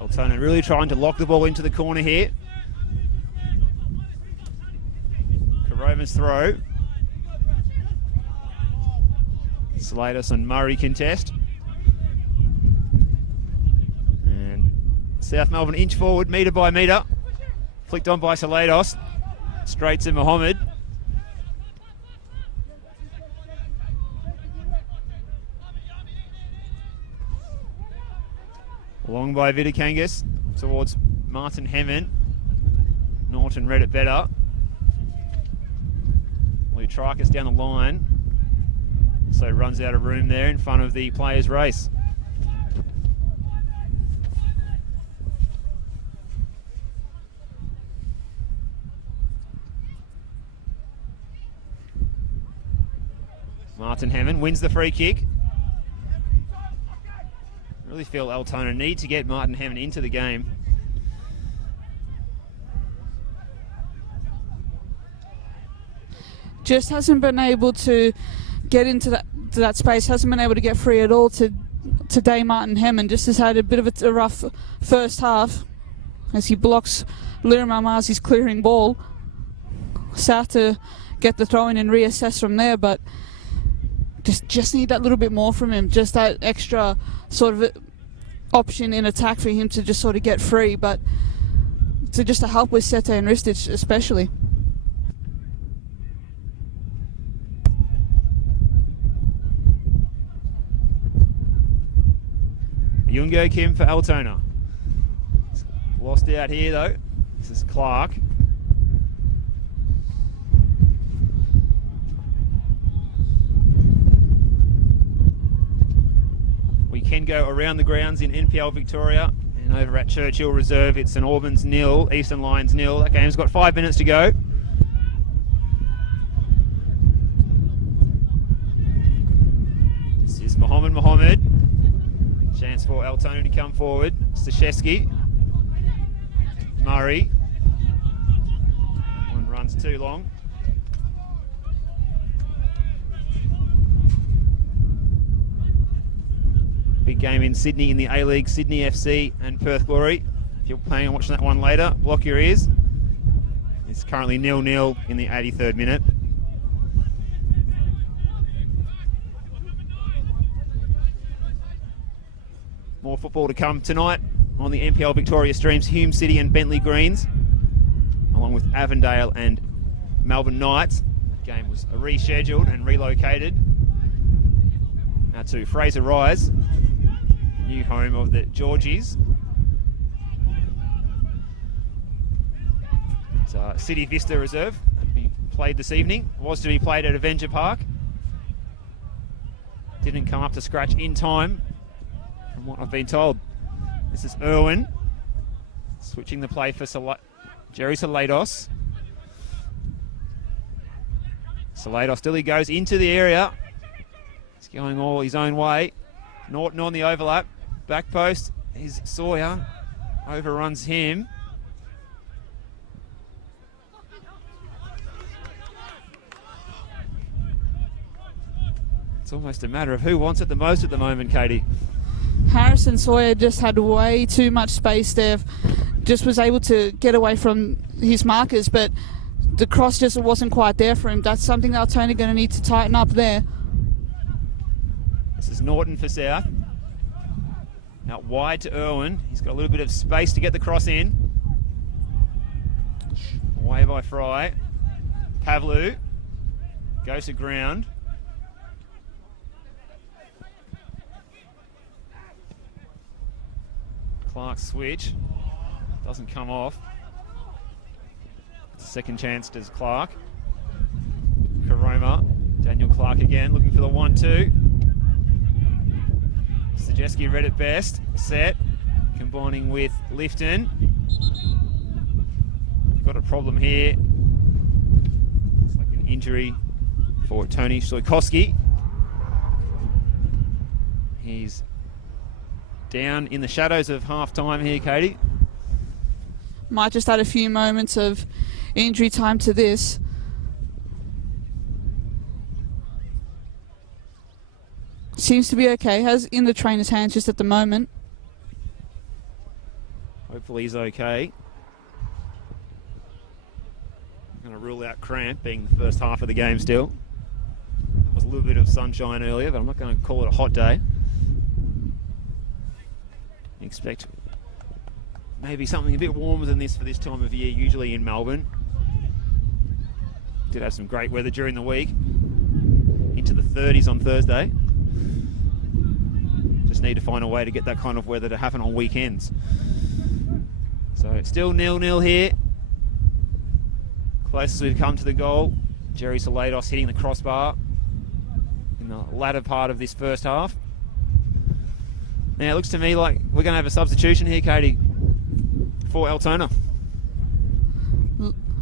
Altona really trying to lock the ball into the corner here. Karoma's throw. Salados and Murray contest. And South Melbourne inch forward, metre by metre. Flicked on by Salados. Straight to Mohammed. Long by Vidakangas towards Martin Hemmant. Norton read it better. Lutrikis down the line. So runs out of room there in front of the players' race. Martin Hemmant wins the free kick. I really feel Altona need to get Martin Hemmant into the game. Just hasn't been able to get into that space, hasn't been able to get free at all today. Martin Hemmant just has had a bit of a rough first half as he blocks Liram Almazi's clearing ball. South to get the throw in and reassess from there, but just need that little bit more from him, just that extra sort of option in attack for him to just sort of get free, but to help with Sete and Ristic especially. Yungo Kim for Altona. Lost out here though. This is Clark. We can go around the grounds in NPL Victoria, and over at Churchill Reserve it's St Albans 0, Eastern Lions 0. That game's got 5 minutes to go. This is Mohammed. Chance for Altona to come forward. Stoychevsky. Murray. One runs too long. Big game in Sydney in the A-League, Sydney FC and Perth Glory. If you're planning on watching that one later, block your ears. It's currently 0-0 in the 83rd minute. More football to come tonight on the NPL Victoria streams. Hume City and Bentley Greens, along with Avondale and Melbourne Knights. The game was rescheduled and relocated now to Fraser Rise, new home of the Georgies. It's City Vista Reserve. That'll be played this evening. Was to be played at Avenger Park. Didn't come up to scratch in time, from what I've been told. This is Irwin switching the play for Jerry Salados. Salados still he goes into the area. He's going all his own way. Norton on the overlap. Back post is Sawyer. Overruns him. It's almost a matter of who wants it the most at the moment, Katie. Harrison Sawyer just had way too much space there. Just was able to get away from his markers, but the cross just wasn't quite there for him. That's something that Altona going to need to tighten up there. This is Norton for South. Out wide to Irwin. He's got a little bit of space to get the cross in. Away by Fry. Pavlu goes to ground. Clark switch. Doesn't come off. Second chance does Clark. Karoma. Daniel Clark again looking for the 1-2. Sajeski read it best. Set. Combining with Lifton. Got a problem here. Looks like an injury for Tony Stoikowski. He's down in the shadows of half-time here, Katie. Might just add a few moments of injury time to this. Seems to be okay. Has in the trainer's hands just at the moment. Hopefully he's okay. I'm going to rule out cramp being the first half of the game still. There was a little bit of sunshine earlier, but I'm not going to call it a hot day. Expect maybe something a bit warmer than this for this time of year, usually in Melbourne. Did have some great weather during the week. Into the 30s on Thursday. Just need to find a way to get that kind of weather to happen on weekends. So it's still 0-0 here. Closest we've come to the goal. Jerry Salados hitting the crossbar in the latter part of this first half. Now it looks to me like we're going to have a substitution here, Katie, for Altona.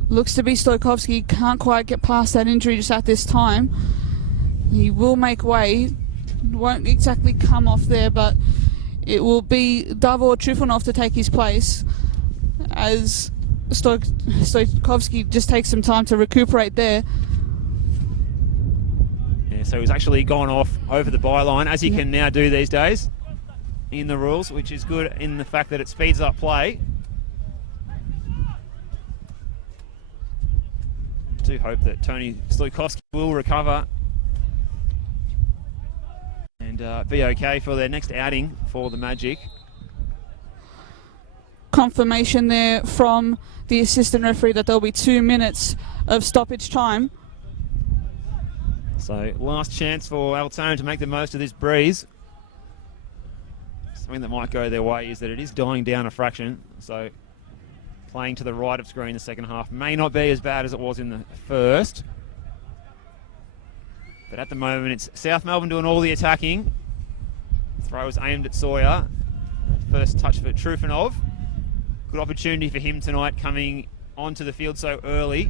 Looks to be Stoikowski. Can't quite get past that injury just at this time. He will make way. Won't exactly come off there, but it will be Davor Trifonov to take his place as Stoikowski just takes some time to recuperate there. Yeah, so he's actually gone off over the byline, as he can now do these days in the rules, which is good in the fact that it speeds up play. I do hope that Tony Stoikowski will recover and be okay for their next outing for the Magic. Confirmation there from the assistant referee that there'll be 2 minutes of stoppage time. So last chance for Altona to make the most of this breeze. Something that might go their way is that it is dying down a fraction, so playing to the right of screen the second half may not be as bad as it was in the first. But at the moment it's South Melbourne doing all the attacking. Throw is aimed at Sawyer. First touch for Trufanov. Good opportunity for him tonight coming onto the field so early.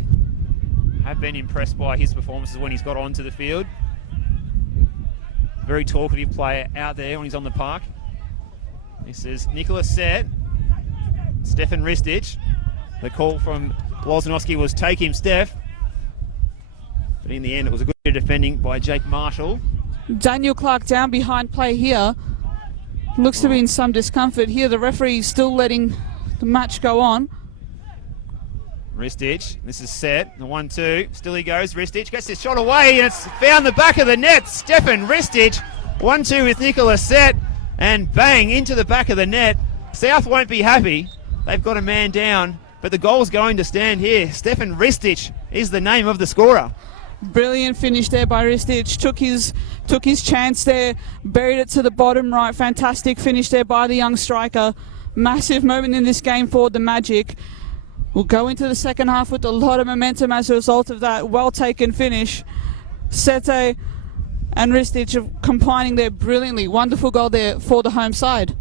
Have been impressed by his performances when he's got onto the field. Very talkative player out there when he's on the park. This is Nicholas Set. Stefan Ristich. The call from Lozanowski was take him, Steph. But in the end, it was a good bit of defending by Jake Marshall. Daniel Clark down behind play here. Looks to be in some discomfort here. The referee is still letting the match go on. Ristich, this is Set. The 1-2. Still he goes. Ristich gets his shot away and it's found the back of the net. Stefan Ristich. 1-2 with Nicholas Set. And bang, into the back of the net. South won't be happy. They've got a man down, but the goal's going to stand here. Stefan Ristich is the name of the scorer. Brilliant finish there by Ristich. Took his chance there, buried it to the bottom right. Fantastic finish there by the young striker. Massive moment in this game for the Magic. We'll go into the second half with a lot of momentum as a result of that well taken finish. Sete and Ristich combining there brilliantly. Wonderful goal there for the home side.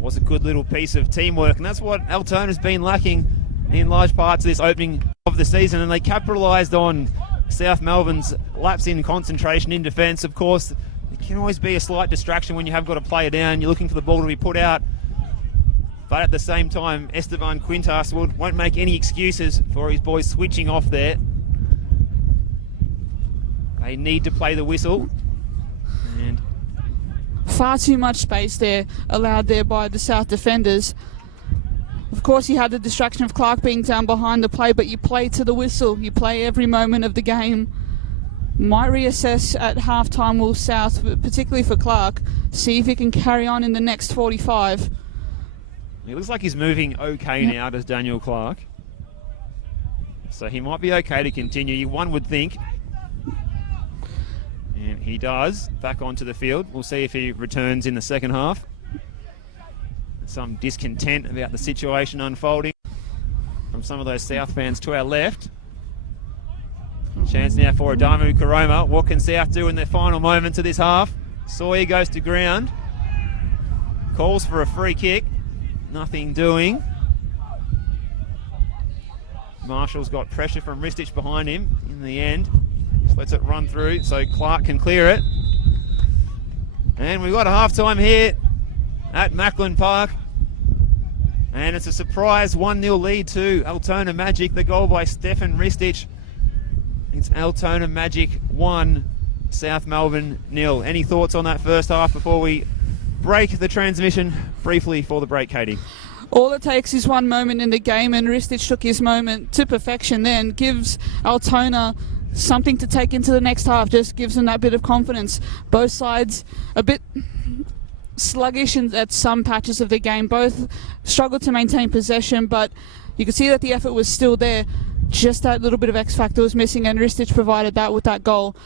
Was a good little piece of teamwork, and that's what Altona's been lacking in large parts of this opening of the season, and they capitalised on South Melbourne's lapse in concentration in defence. Of course, it can always be a slight distraction when you have got a player down, you're looking for the ball to be put out. But at the same time, Esteban Quintas won't make any excuses for his boys switching off there. They need to play the whistle. Far too much space there allowed there by the South defenders. Of course, you had the distraction of Clark being down behind the play, but you play to the whistle. You play every moment of the game. Might reassess at halftime, will South, particularly for Clark, see if he can carry on in the next 45. It looks like he's moving okay now, does Daniel Clark. So he might be okay to continue, one would think. And he does, back onto the field. We'll see if he returns in the second half. Some discontent about the situation unfolding from some of those South fans to our left. Chance now for Adamu Karoma. What can South do in their final moments of this half? Sawyer goes to ground. Calls for a free kick. Nothing doing. Marshall's got pressure from Ristich behind him in the end. Just lets it run through so Clark can clear it. And we've got a half-time here at Macklin Park. And it's a surprise 1-0 lead to Altona Magic. The goal by Stefan Ristich. It's Altona Magic 1, South Melbourne 0. Any thoughts on that first half before we break the transmission briefly for the break, Katie? All it takes is one moment in the game, and Ristich took his moment to perfection then. Gives Altona something to take into the next half, just gives them that bit of confidence. Both sides a bit sluggish at some patches of the game. Both struggled to maintain possession, but you could see that the effort was still there. Just that little bit of X factor was missing, and Ristich provided that with that goal.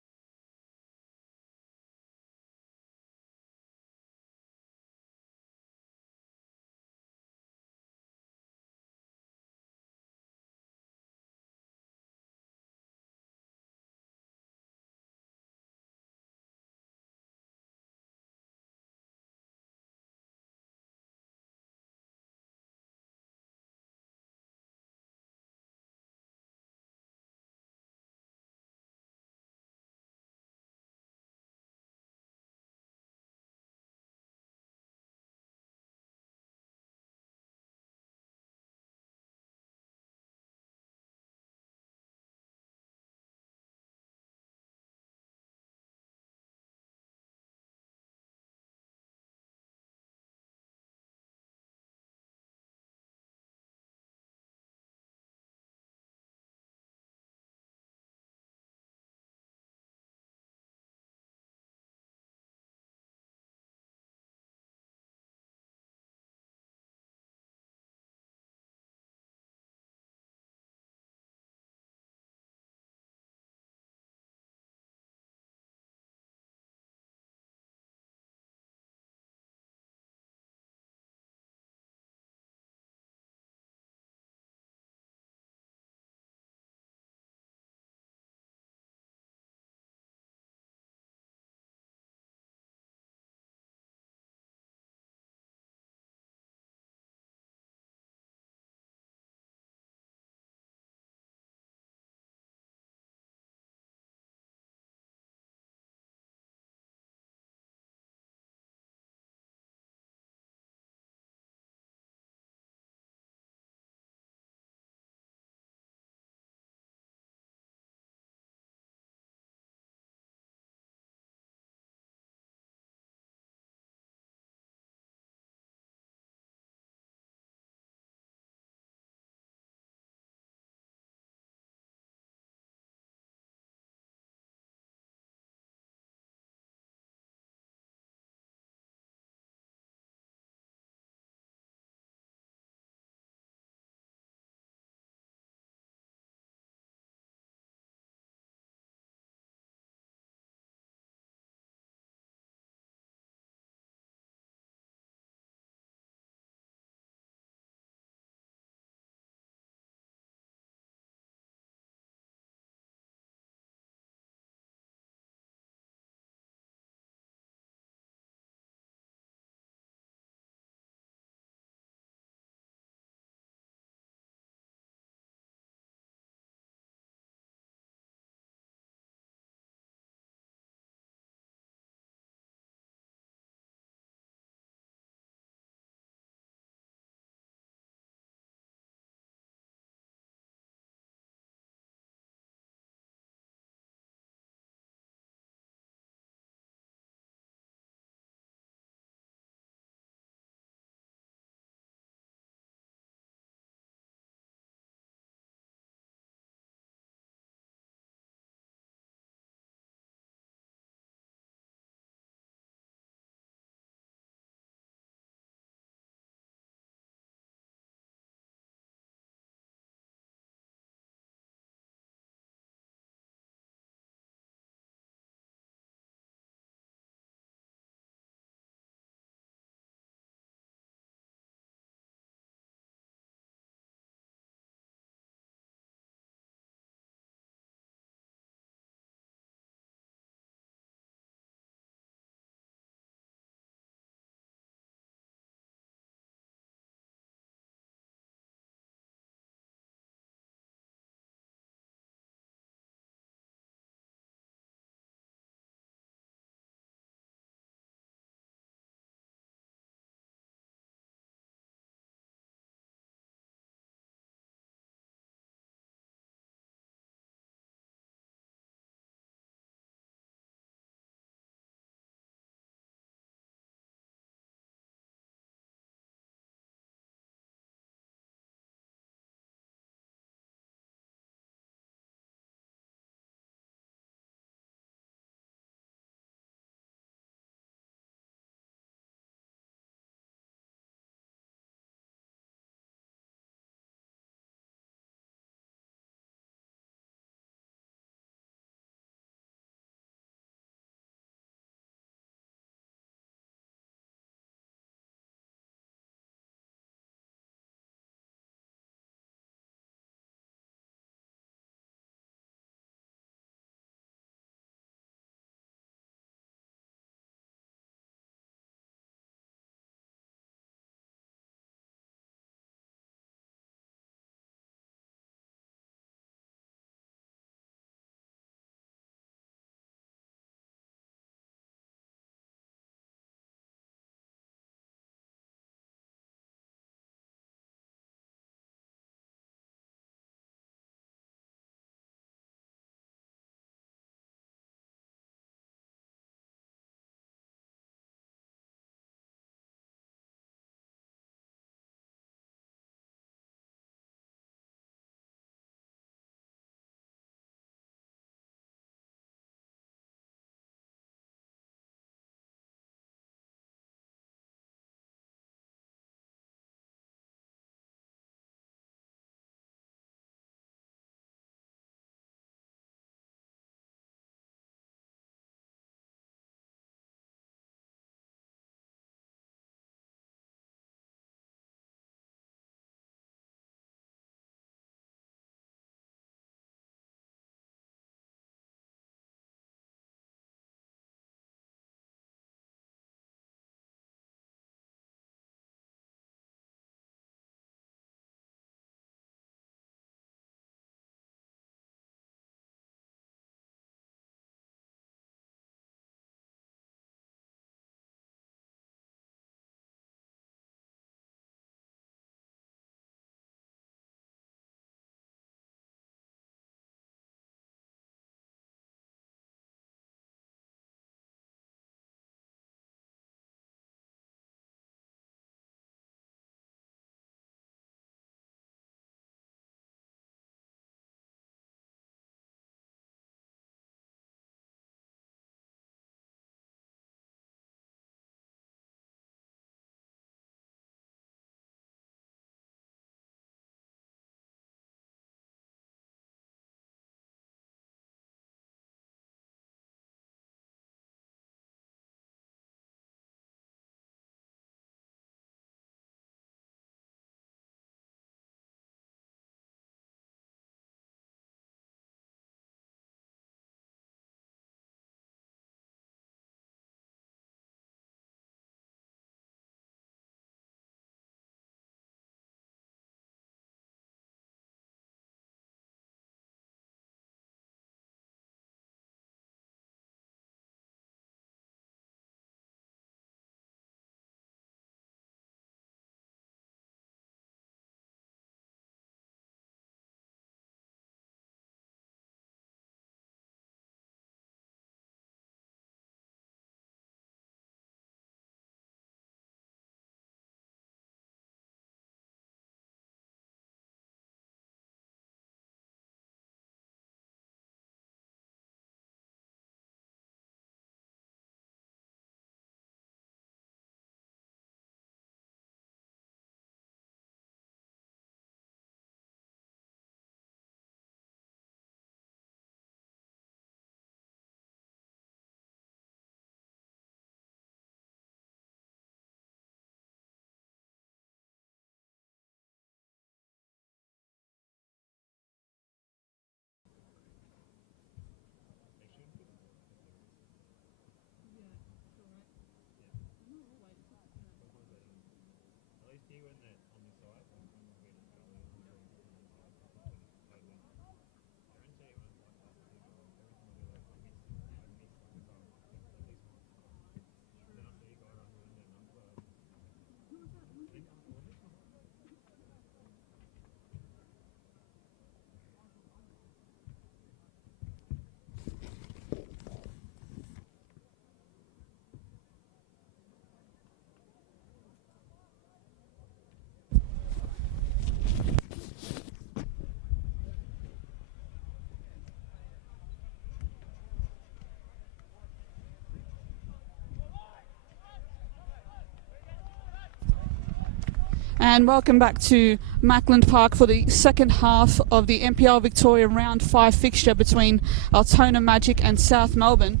And welcome back to Mackland Park for the second half of the NPL Victoria Round 5 fixture between Altona Magic and South Melbourne.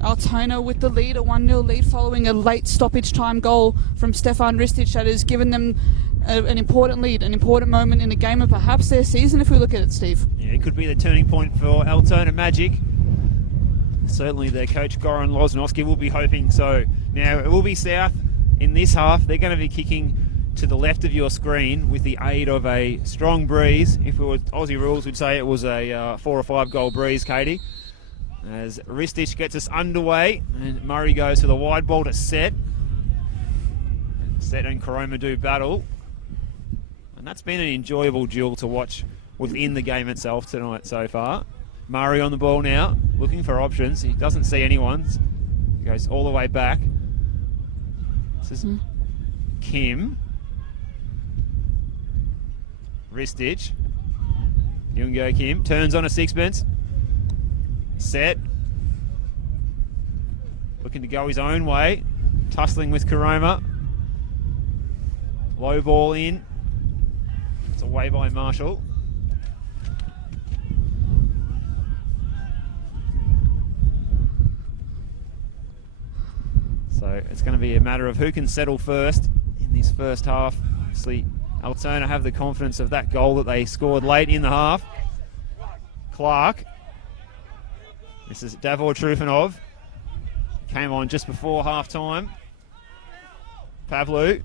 Altona with the lead, a 1-0 lead following a late stoppage time goal from Stefan Ristic that has given them an important lead, an important moment in the game of perhaps their season if we look at it, Steve. Yeah, it could be the turning point for Altona Magic. Certainly their coach Goran Loznovsky will be hoping so. Now it will be South in this half. They're going to be kicking to the left of your screen with the aid of a strong breeze. If it was Aussie rules, we'd say it was a 4 or 5 goal breeze, Katie. As Ristic gets us underway and Murray goes for the wide ball to Set. Set and Koroma do battle. And that's been an enjoyable duel to watch within the game itself tonight so far. Murray on the ball now, looking for options. He doesn't see anyone. He goes all the way back. This is Kim. Ristic. Yungo Kim turns on a sixpence. Set. Looking to go his own way. Tussling with Koroma. Low ball in. It's away by Marshall. So it's going to be a matter of who can settle first in this first half. Obviously, Altona have the confidence of that goal that they scored late in the half. Clark. This is Davor Trufanov. Came on just before half time. Pavlu.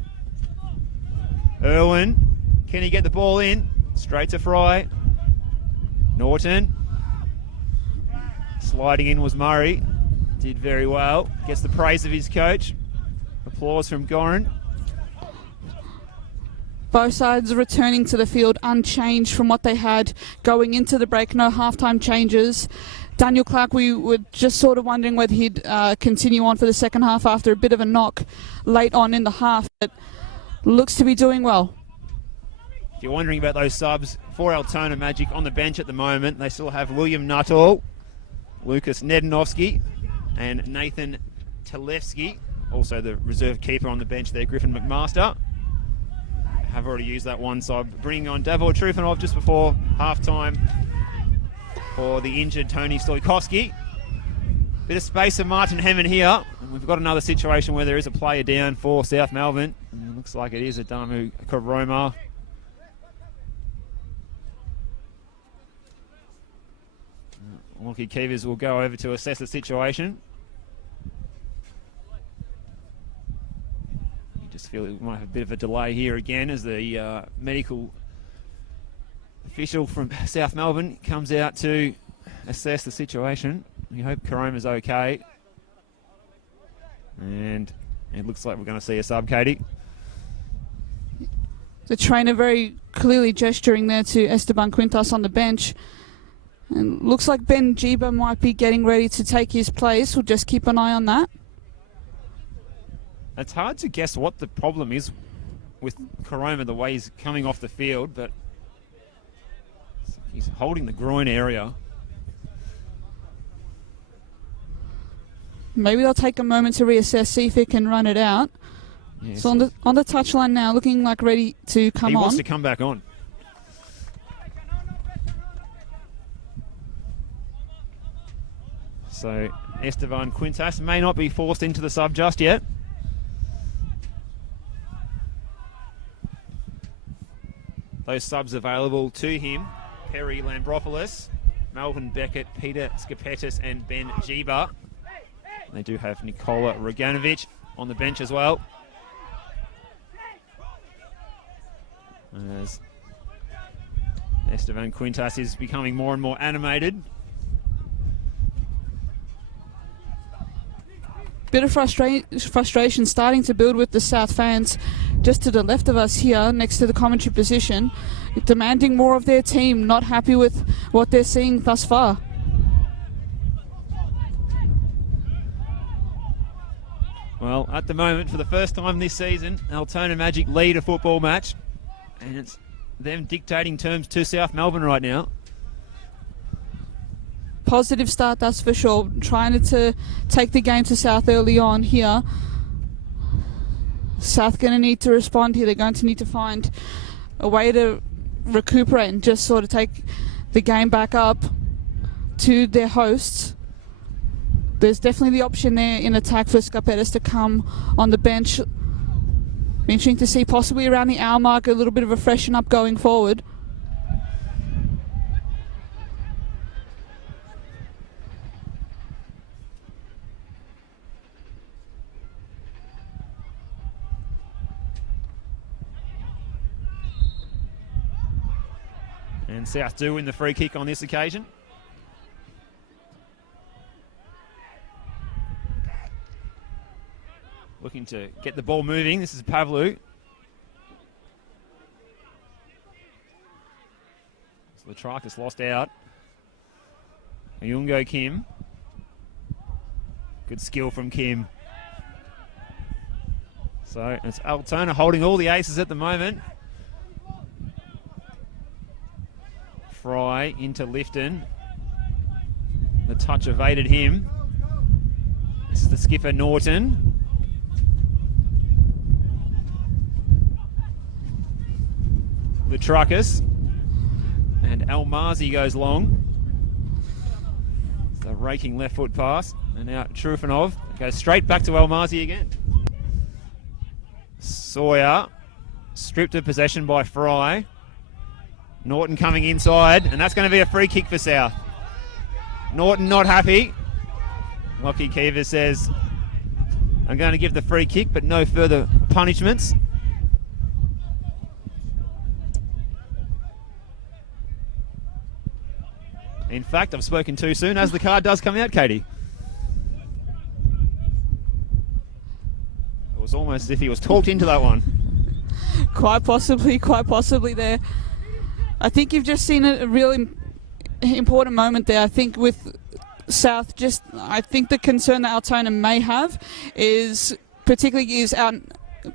Irwin. Can he get the ball in? Straight to Fry. Norton. Sliding in was Murray. Did very well. Gets the praise of his coach. Applause from Goran. Both sides returning to the field unchanged from what they had going into the break. No halftime changes. Daniel Clark, we were just sort of wondering whether he'd continue on for the second half after a bit of a knock late on in the half, but looks to be doing well. If you're wondering about those subs for Altona Magic on the bench at the moment, they still have William Nuttall, Lucas Nedanovsky, and Nathan Talevsky, also the reserve keeper on the bench there, Griffin McMaster. Have already used that one sub, bringing on Davor Trufanov just before half-time for the injured Tony Stoikowski. Bit of space for Martin Hemmen here. And we've got another situation where there is a player down for South Melbourne. And it looks like it is Adamu Koroma. Wonky Keevers will go over to assess the situation. You just feel we might have a bit of a delay here again as the medical official from South Melbourne comes out to assess the situation. We hope Koroma's okay. And it looks like we're going to see a sub, Katie. The trainer very clearly gesturing there to Esteban Quintas on the bench. And looks like Ben Jiba might be getting ready to take his place. We'll just keep an eye on that. It's hard to guess what the problem is with Koroma, the way he's coming off the field, but he's holding the groin area. Maybe they'll take a moment to reassess, see if it can run it out. Yes. So on the touchline now, looking like ready to come on. He wants to come back on. So Esteban Quintas may not be forced into the sub just yet. Those subs available to him: Perry Lambropoulos, Melvin Beckett, Peter Skapetis and Ben Jiba. They do have Nikola Roganovic on the bench as well. As Esteban Quintas is becoming more and more animated. Bit of frustration starting to build with the South fans just to the left of us here next to the commentary position, demanding more of their team, not happy with what they're seeing thus far. Well, at the moment, for the first time this season, Altona Magic lead a football match, and it's them dictating terms to South Melbourne right now. Positive start, that's for sure. Trying to take the game to South early on here. South going to need to respond here. They're going to need to find a way to recuperate and just sort of take the game back up to their hosts. There's definitely the option there in attack for Scarpettis to come on the bench. Be interesting to see possibly around the hour mark a little bit of a freshen up going forward. And South do win the free kick on this occasion. Looking to get the ball moving. This is Pavlu. Latrakis lost out. Ayungo Kim. Good skill from Kim. So it's Altona holding all the aces at the moment. Fry into Lifton. The touch evaded him. This is the skipper Norton. Latrakis. And Almazi goes long. It's a raking left foot pass. And now Trufanov goes straight back to Almazi again. Sawyer stripped of possession by Fry. Norton coming inside, and that's going to be a free kick for South. Norton not happy. Lockie Kiva says, I'm going to give the free kick, but no further punishments. In fact, I've spoken too soon, as the card does come out, Katie. It was almost as if he was talked into that one. Quite possibly there. I think you've just seen a really important moment there. I think with South, I think the concern that Altona may have is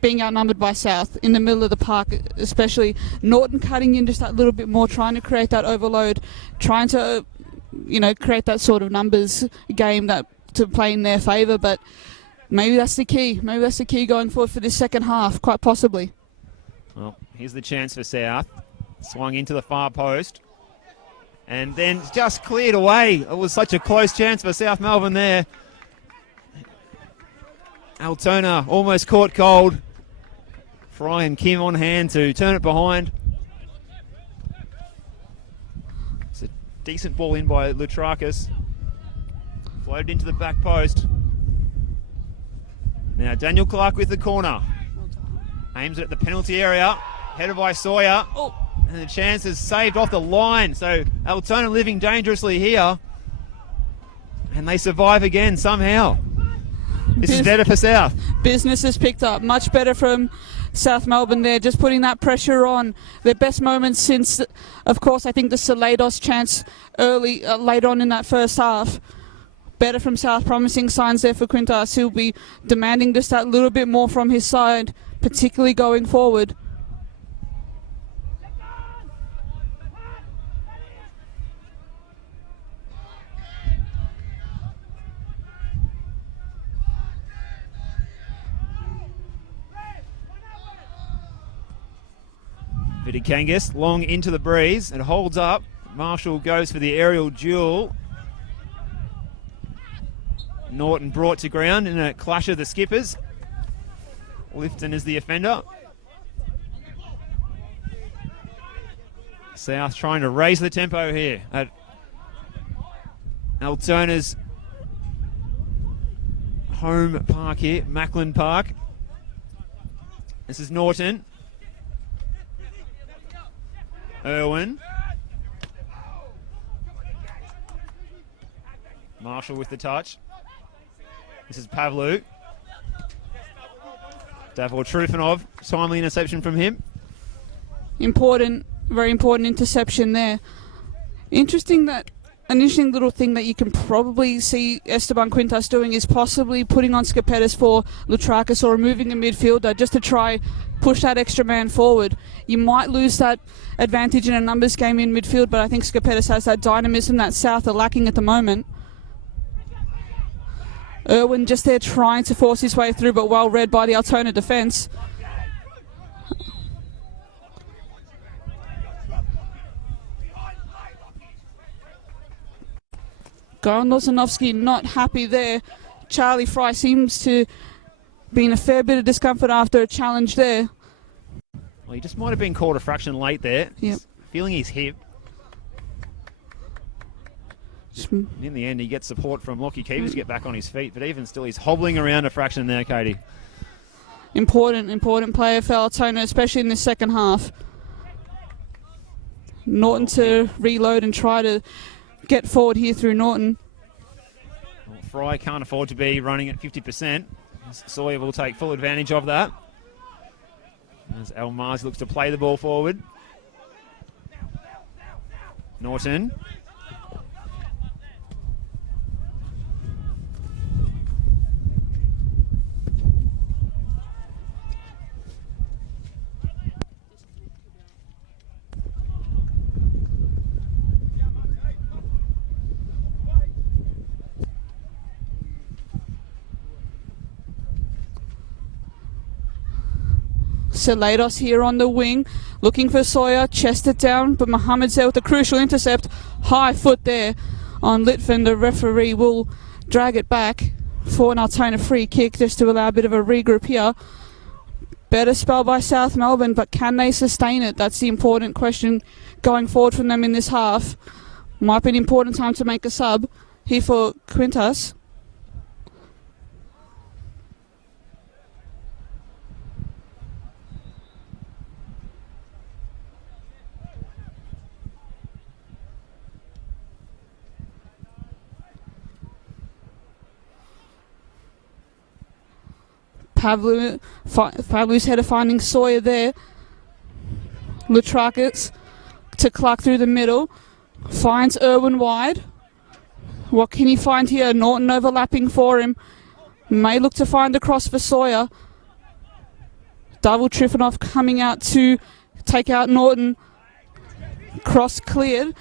being outnumbered by South in the middle of the park, especially Norton cutting in just that little bit more, trying to create that overload, trying to create that sort of numbers game that to play in their favour. But maybe that's the key. Maybe that's the key going forward for this second half, quite possibly. Well, here's the chance for South. Swung into the far post. And then just cleared away. It was such a close chance for South Melbourne there. Altona almost caught cold. Fry and Kim on hand to turn it behind. It's a decent ball in by Latrakis. Floated into the back post. Now Daniel Clark with the corner. Aims it at the penalty area. Headed by Sawyer. Oh. And the chance is saved off the line. So Altona living dangerously here. And they survive again somehow. This is better for South. Business has picked up. Much better from South Melbourne there. Just putting that pressure on. Their best moments since, of course, I think the Salados chance late on in that first half. Better from South. Promising signs there for Quintas. He'll be demanding just that little bit more from his side, particularly going forward. Vidikangas long into the breeze and holds up. Marshall goes for the aerial duel. Norton brought to ground in a clash of the skippers. Lifton is the offender. South trying to raise the tempo here at Altona's home park here, Macklin Park. This is Norton. Irwin. Marshall with the touch. This is Pavlu. Davor Trufanov, timely interception from him. Very important interception there. An interesting little thing that you can probably see Esteban Quintas doing is possibly putting on Scarpettis for Latrakis or removing a midfielder just to try push that extra man forward. You might lose that advantage in a numbers game in midfield, but I think Scarpettis has that dynamism that South are lacking at the moment. Irwin just there trying to force his way through, but well read by the Altona defence. Goran Lozanovsky not happy there. Charlie Fry seems to be in a fair bit of discomfort after a challenge there. Well, he just might have been caught a fraction late there. Yep. He's feeling his hip. In the end, he gets support from Lockie Keevers to get back on his feet, but even still, he's hobbling around a fraction there, Katie. Important player for Altona, especially in the second half. Norton to reload and try to get forward here through Norton. Well, Fry can't afford to be running at 50%. Sawyer will take full advantage of that. As Almarzi looks to play the ball forward. Norton. Salados here on the wing, looking for Sawyer, chest it down, but Mohamed's there with a crucial intercept. High foot there on Litvin. The referee will drag it back for an Altona free kick just to allow a bit of a regroup here. Better spell by South Melbourne, but can they sustain it? That's the important question going forward from them in this half. Might be an important time to make a sub here for Quintas. Pavlu's header finding Sawyer there. Lutrakis to Clark through the middle. Finds Irwin wide. What can he find here? Norton overlapping for him. May look to find a cross for Sawyer. Double Trifonov coming out to take out Norton. Cross cleared.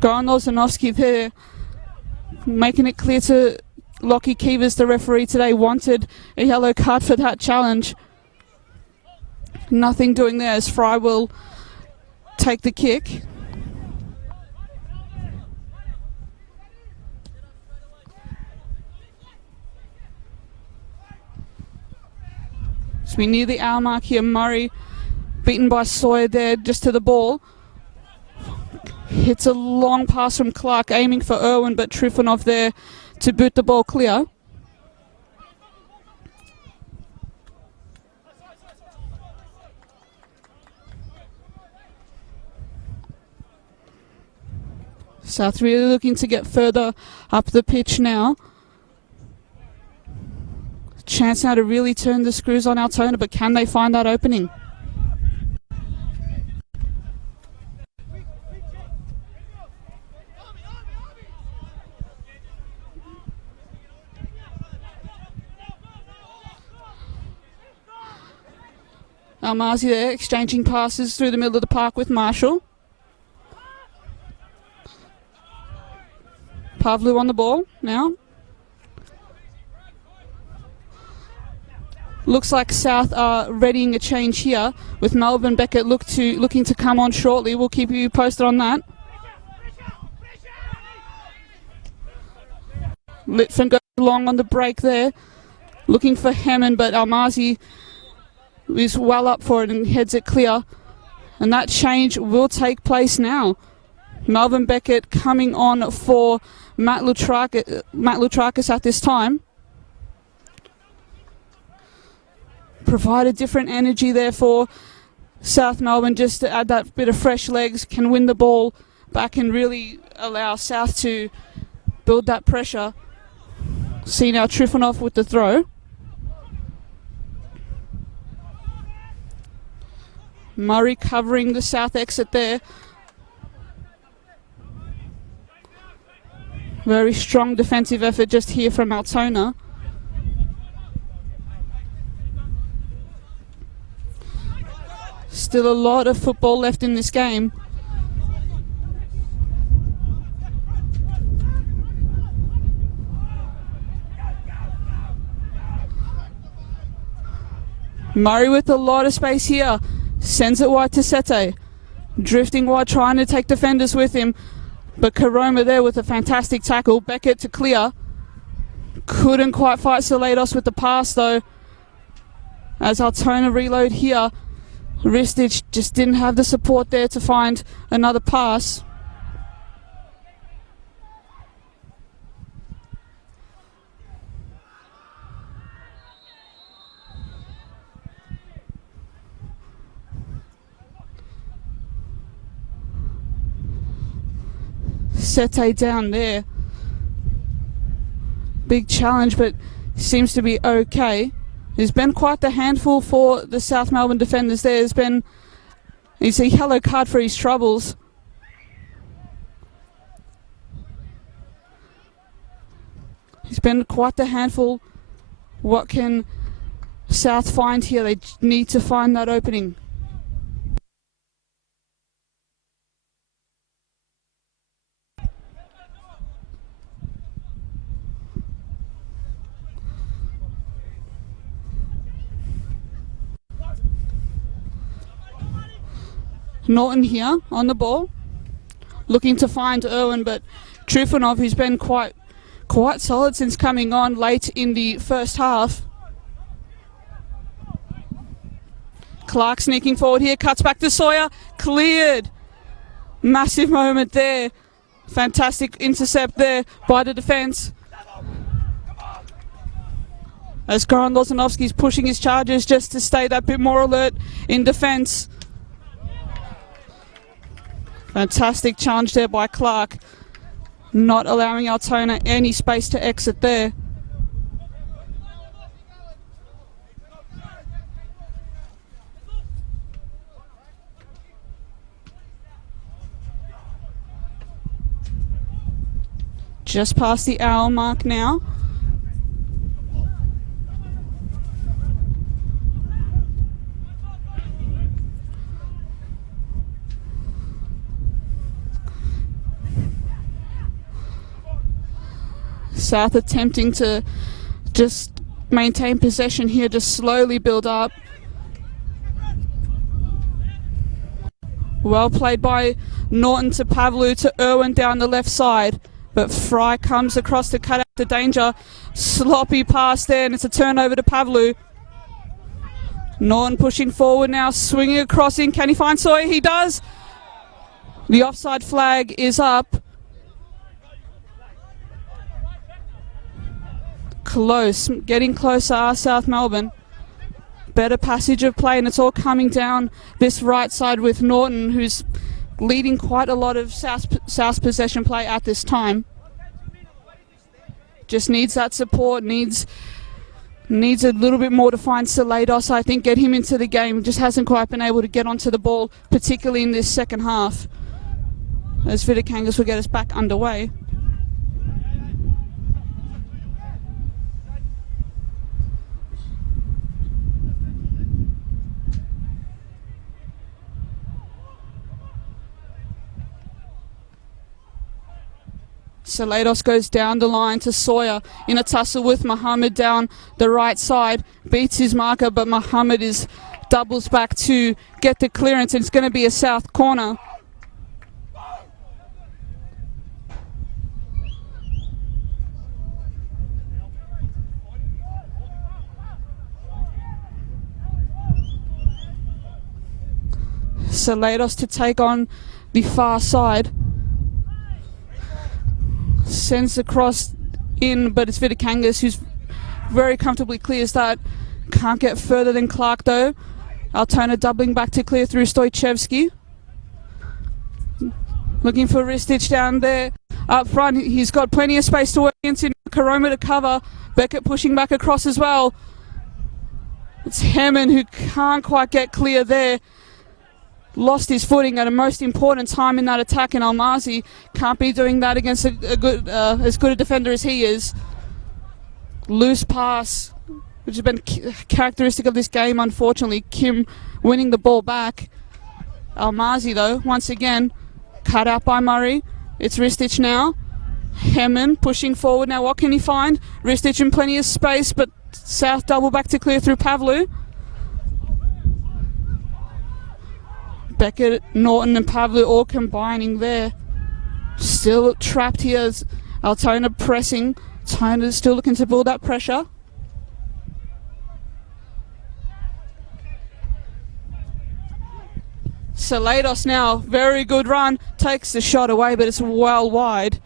Goran Lozanovsky there, making it clear to Lockie Keevers, the referee today, wanted a yellow card for that challenge. Nothing doing there as Fry will take the kick. So we near the hour mark here. Murray beaten by Sawyer there just to the ball. Hits a long pass from Clark, aiming for Irwin, but Trifonov there to boot the ball clear. South really looking to get further up the pitch now. Chance now to really turn the screws on Altona, but can they find that opening? Almarzi there, exchanging passes through the middle of the park with Marshall. Pavlu on the ball now. Looks like South are readying a change here with Melbourne Beckett looking to come on shortly. We'll keep you posted on that. Litvin goes long on the break there, looking for Hammond, but Almarzi is well up for it and heads it clear. And that change will take place now. Melbourne Beckett coming on for Matt Lutrakis at this time. Provide a different energy there for South Melbourne just to add that bit of fresh legs, can win the ball back and really allow South to build that pressure. See now Trifonov with the throw. Murray covering the South exit there. Very strong defensive effort just here from Altona. Still a lot of football left in this game. Murray with a lot of space here. Sends it wide to Sete. Drifting wide, trying to take defenders with him. But Karoma there with a fantastic tackle. Beckett to clear. Couldn't quite fight Salados with the pass though. As Altona reload here. Ristic just didn't have the support there to find another pass. Sete down there. Big challenge, but seems to be okay. There's been quite the handful for the South Melbourne defenders there. There's been, it's a yellow card for his troubles. He's been quite the handful. What can South find here? They need to find that opening. Norton here on the ball, looking to find Irwin, but Trifonov, who's been quite solid since coming on late in the first half. Clark sneaking forward here, cuts back to Sawyer, cleared. Massive moment there. Fantastic intercept there by the defence. As Goran Lozanovsky's pushing his charges just to stay that bit more alert in defence. Fantastic challenge there by Clark, not allowing Altona any space to exit there. Just past the hour mark now. South attempting to just maintain possession here, just slowly build up. Well played by Norton to Pavlu to Irwin down the left side, but Fry comes across to cut out the danger. Sloppy pass there, and it's a turnover to Pavlu. Norton pushing forward now, swinging across in. Can he find Sawyer? He does. The offside flag is up. Close, getting closer are South Melbourne. Better passage of play, and it's all coming down this right side with Norton, who's leading quite a lot of South's possession play at this time. Just needs that support, needs a little bit more to find Salados, I think, get him into the game. Just hasn't quite been able to get onto the ball, particularly in this second half, as Vidakangas will get us back underway. Salados goes down the line to Sawyer in a tussle with Mohammed down the right side. Beats his marker, but Mohammed doubles back to get the clearance. It's going to be a South corner. Salados to take on the far side. Sends across in, but it's Vidakangas who's very comfortably clears that. Can't get further than Clark though. Altona doubling back to clear through Stojchevsky. Looking for Ristic down there. Up front, he's got plenty of space to work into. Karoma to cover. Beckett pushing back across as well. It's Hammond who can't quite get clear there. Lost his footing at a most important time in that attack, and Almazi can't be doing that against as good a defender as he is. Loose pass which has been characteristic of this game, unfortunately. Kim winning the ball back. Almazi, though, once again, cut out by Murray. It's Ristic now. Hemman pushing forward. Now what can he find? Ristic in plenty of space, but South double back to clear through Pavlu. Beckett, Norton and Pavlu all combining there. Still trapped here as Altona pressing. Altona still looking to build that pressure. Salados now, very good run, takes the shot away, but it's well wide.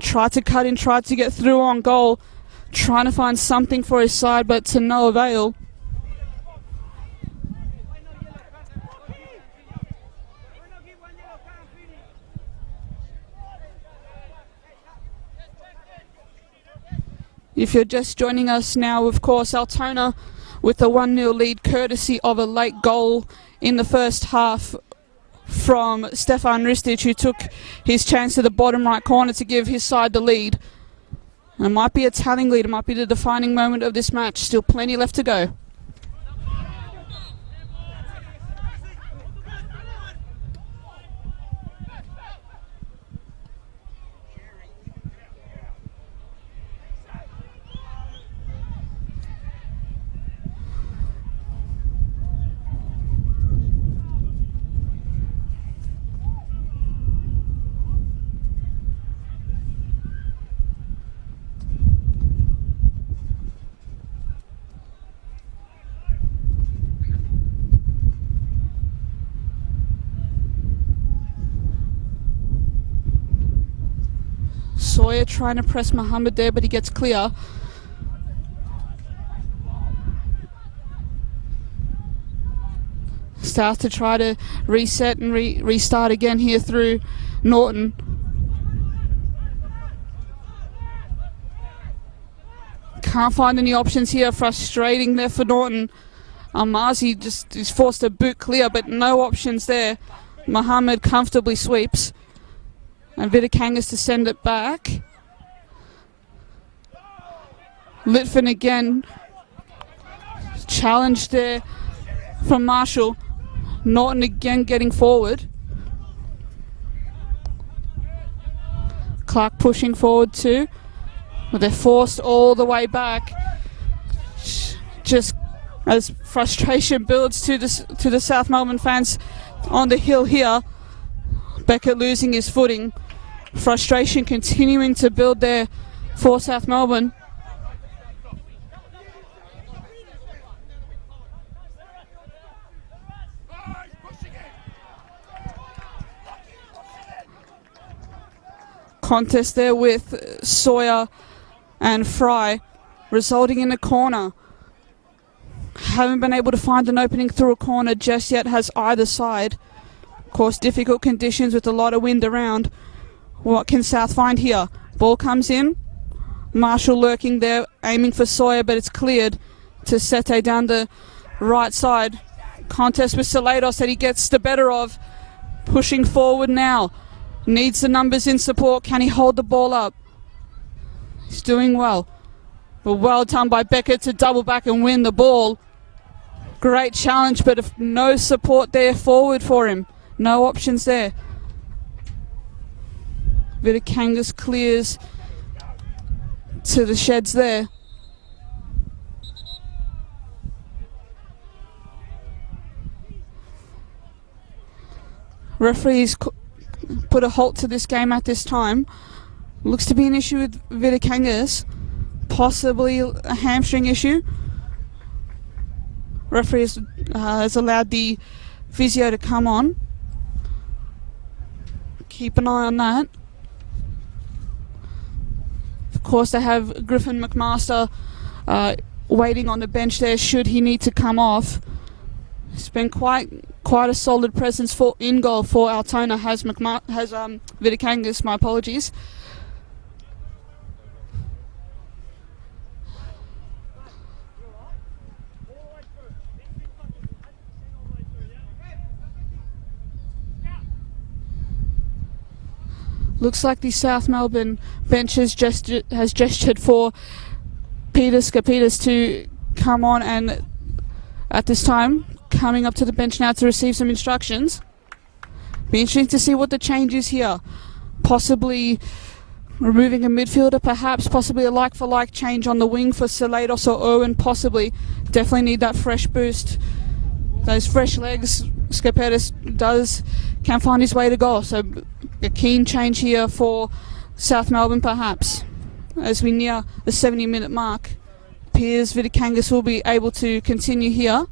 Tried to cut in, tried to get through on goal, trying to find something for his side, but to no avail. If you're just joining us now, of course, Altona with a 1-0 lead courtesy of a late goal in the first half from Stefan Ristic, who took his chance to the bottom right corner to give his side the lead. And it might be a telling lead, it might be the defining moment of this match. Still plenty left to go. Sawyer trying to press Mohammed there, but he gets clear. South to try to reset and restart again here through Norton. Can't find any options here. Frustrating there for Norton. Almazi just is forced to boot clear, but no options there. Mohammed comfortably sweeps. And Vitikangas to send it back. Litfin again. Challenge there from Marshall. Norton again getting forward. Clark pushing forward too. But they're forced all the way back. Just as frustration builds to the South Melbourne fans on the hill here. Beckett losing his footing. Frustration continuing to build there for South Melbourne. Contest there with Sawyer and Fry, resulting in a corner. Haven't been able to find an opening through a corner just yet, has either side. Of course, difficult conditions with a lot of wind around. What can South find here? Ball comes in. Marshall lurking there, aiming for Sawyer, but it's cleared to Sete down the right side. Contest with Salados that he gets the better of. Pushing forward now. Needs the numbers in support. Can he hold the ball up? He's doing well. But well done by Beckett to double back and win the ball. Great challenge, but if no support there forward for him. No options there. Vitikangas clears to the sheds there. Referees put a halt to this game at this time. Looks to be an issue with Vitikangas, possibly a hamstring issue. Referees has allowed the physio to come on. Keep an eye on that. Of course, they have Griffin McMaster waiting on the bench there should he need to come off. It's been quite a solid presence for in goal for Altona. Has Vitikangas, my apologies. Looks like the South Melbourne bench has gestured for Skapitas to come on, and at this time coming up to the bench now to receive some instructions. Be interesting to see what the change is here. Possibly removing a midfielder, perhaps, possibly a like-for-like change on the wing for Salados or Owen, possibly. Definitely need that fresh boost. Those fresh legs, Skapetis can find his way to goal. So a keen change here for South Melbourne, perhaps. As we near the 70-minute mark, Piers Vidikangas will be able to continue here.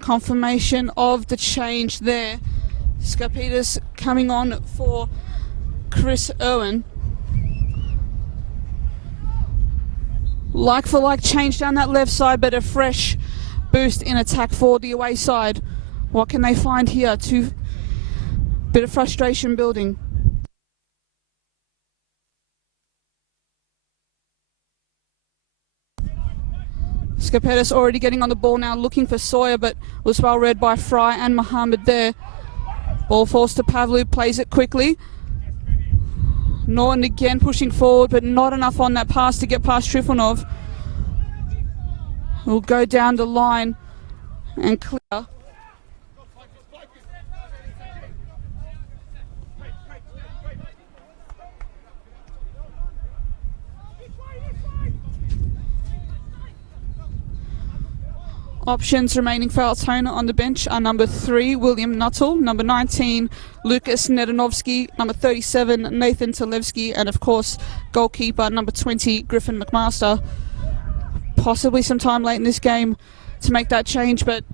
Confirmation of the change there. Skapitas coming on for Chris Owen. Like for like change down that left side, but a fresh boost in attack for the away side. What can they find here? Bit of frustration building. Skapetis already getting on the ball now, looking for Sawyer, but was well read by Fry and Mohammed there. Ball falls to Pavlu, plays it quickly. Norton again pushing forward, but not enough on that pass to get past Trifonov. Will go down the line and clear. Options remaining for Altona on the bench are number 3, William Nuttall, number 19, Lucas Nedanovsky, number 37, Nathan Talevsky, and of course, goalkeeper number 20, Griffin McMaster. Possibly some time late in this game to make that change, but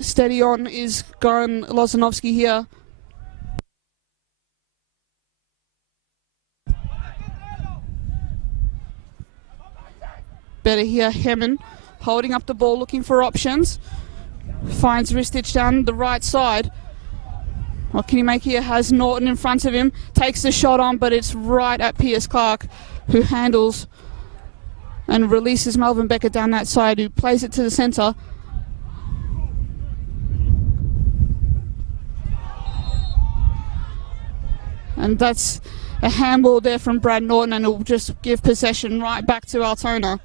steady on is Goran Lozanovsky here. Better here, Hemmen. Holding up the ball, looking for options. Finds Ristic down the right side. What can he make here? Has Norton in front of him. Takes the shot on, but it's right at Pierce Clark, who handles and releases Melvin Becker down that side, who plays it to the centre. And that's a handball there from Brad Norton, and it'll just give possession right back to Altona.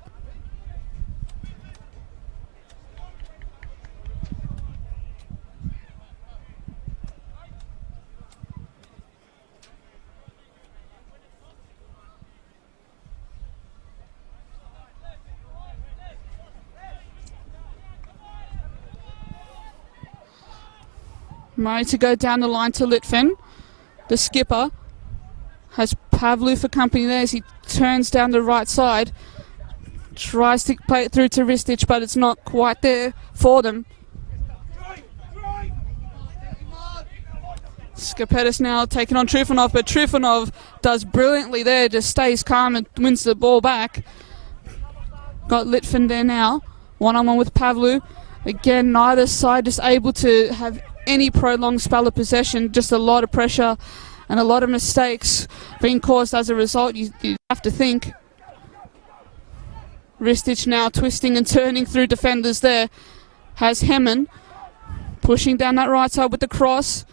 Murray to go down the line to Litvin. The skipper has Pavlu for company there as he turns down the right side. Tries to play it through to Ristic, but it's not quite there for them. Skapetis now taking on Trifonov, but Trifonov does brilliantly there, just stays calm and wins the ball back. Got Litvin there now, one-on-one with Pavlu. Again, neither side just able to have any prolonged spell of possession, just a lot of pressure and a lot of mistakes being caused as a result. You have to think. Ristic now twisting and turning through defenders there. Has Hemmen pushing down that right side with the cross.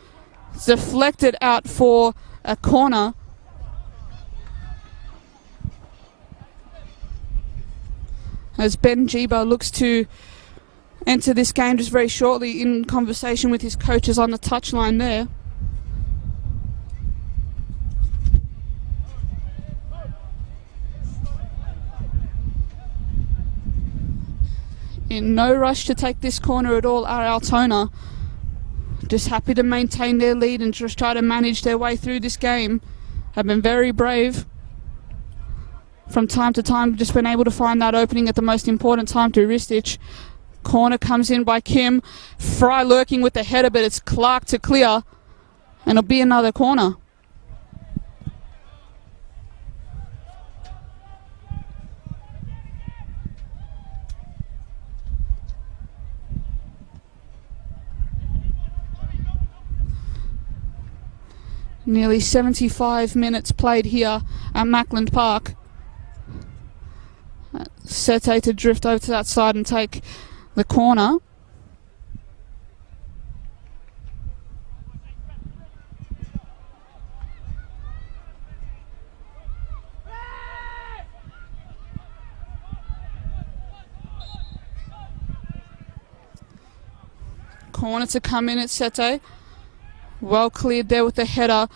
Deflected out for a corner. As Ben Jiba looks to enter this game just very shortly, in conversation with his coaches on the touchline there. In no rush to take this corner at all are Altona. Just happy to maintain their lead and just try to manage their way through this game. Have been very brave. From time to time, just been able to find that opening at the most important time to Ristic. Corner comes in by Kim. Fry lurking with the header, but it's Clark to clear. And it'll be another corner. Nearly 75 minutes played here at Mackland Park. Sete to drift over to that side and take the corner. Corner to come in at Sete. Well cleared there with the header,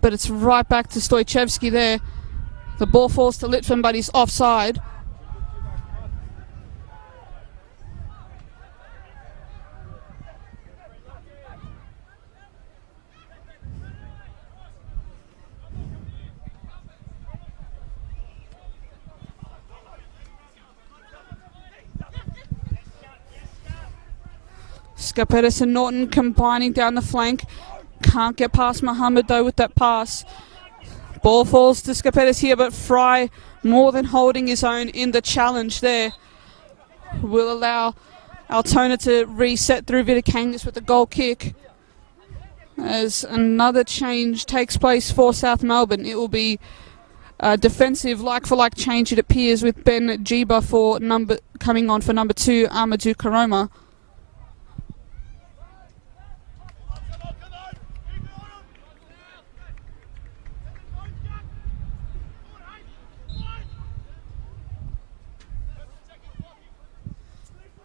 but it's right back to Stojcevski there. The ball falls to Litvin, but he's offside. Skapetis and Norton combining down the flank. Can't get past Mohammed though with that pass. Ball falls to Skapetis here, but Fry more than holding his own in the challenge there. Will allow Altona to reset through Vidakangas with a goal kick. As another change takes place for South Melbourne, it will be a defensive like-for-like change, it appears, with Ben Jiba coming on for number 2, Amadou Karoma.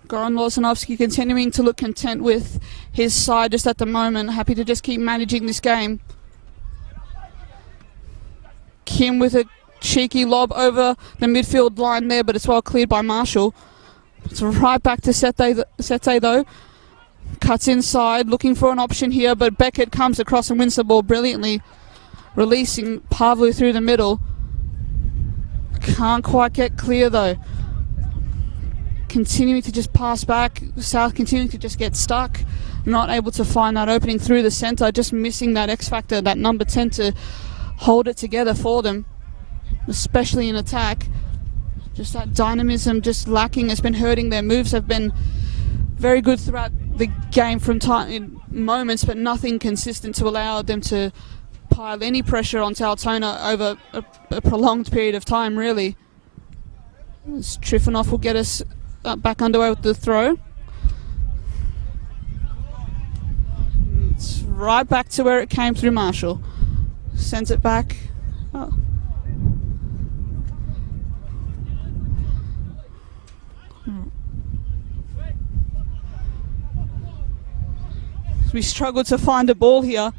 Goran Lozanovsky continuing to look content with his side just at the moment, happy to just keep managing this game. Kim with a cheeky lob over the midfield line there, but it's well cleared by Marshall. It's right back to Sete though. Cuts inside, looking for an option here, but Beckett comes across and wins the ball brilliantly, releasing Pavlu through the middle. Can't quite get clear though. Continuing to just pass back, South continuing to just get stuck, not able to find that opening through the centre, just missing that X factor, that number 10 to hold it together for them, especially in attack. Just that dynamism just lacking has been hurting. Their moves have been very good throughout the game from time in moments, but nothing consistent to allow them to pile any pressure onto Altona over a prolonged period of time, really. As Trifonov will get us back underway with the throw. It's right back to where it came through Marshall. Sends it back. Oh. We struggle to find a ball here.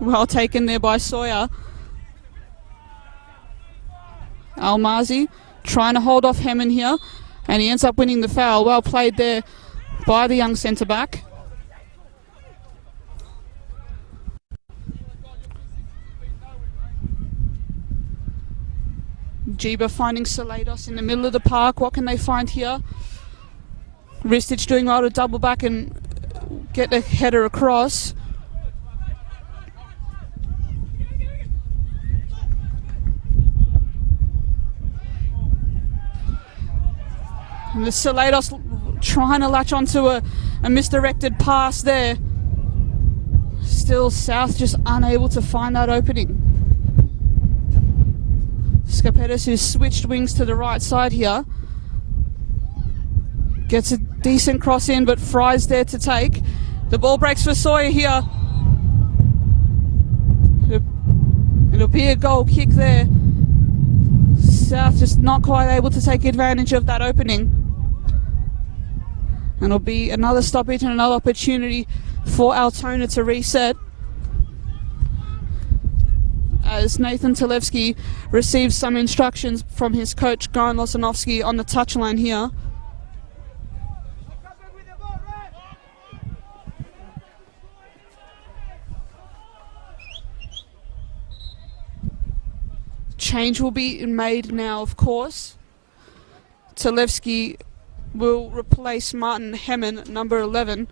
Well taken there by Sawyer. Almazi trying to hold off Hemmen here, and he ends up winning the foul. Well played there by the young centre-back. Jiba finding Salados in the middle of the park. What can they find here? Ristic doing well to double back and get the header across. And the Salados trying to latch onto a misdirected pass there. Still South just unable to find that opening. Skapetis, who's switched wings to the right side here, gets a decent cross in, but Fry's there to take. The ball breaks for Sawyer here. It'll be a goal kick there. South just not quite able to take advantage of that opening. And it'll be another stoppage and another opportunity for Altona to reset, as Nathan Talevsky receives some instructions from his coach, Goran Lozanovsky, on the touchline here. Change will be made now, of course. Talevsky will replace Martin Hemmen, number 11,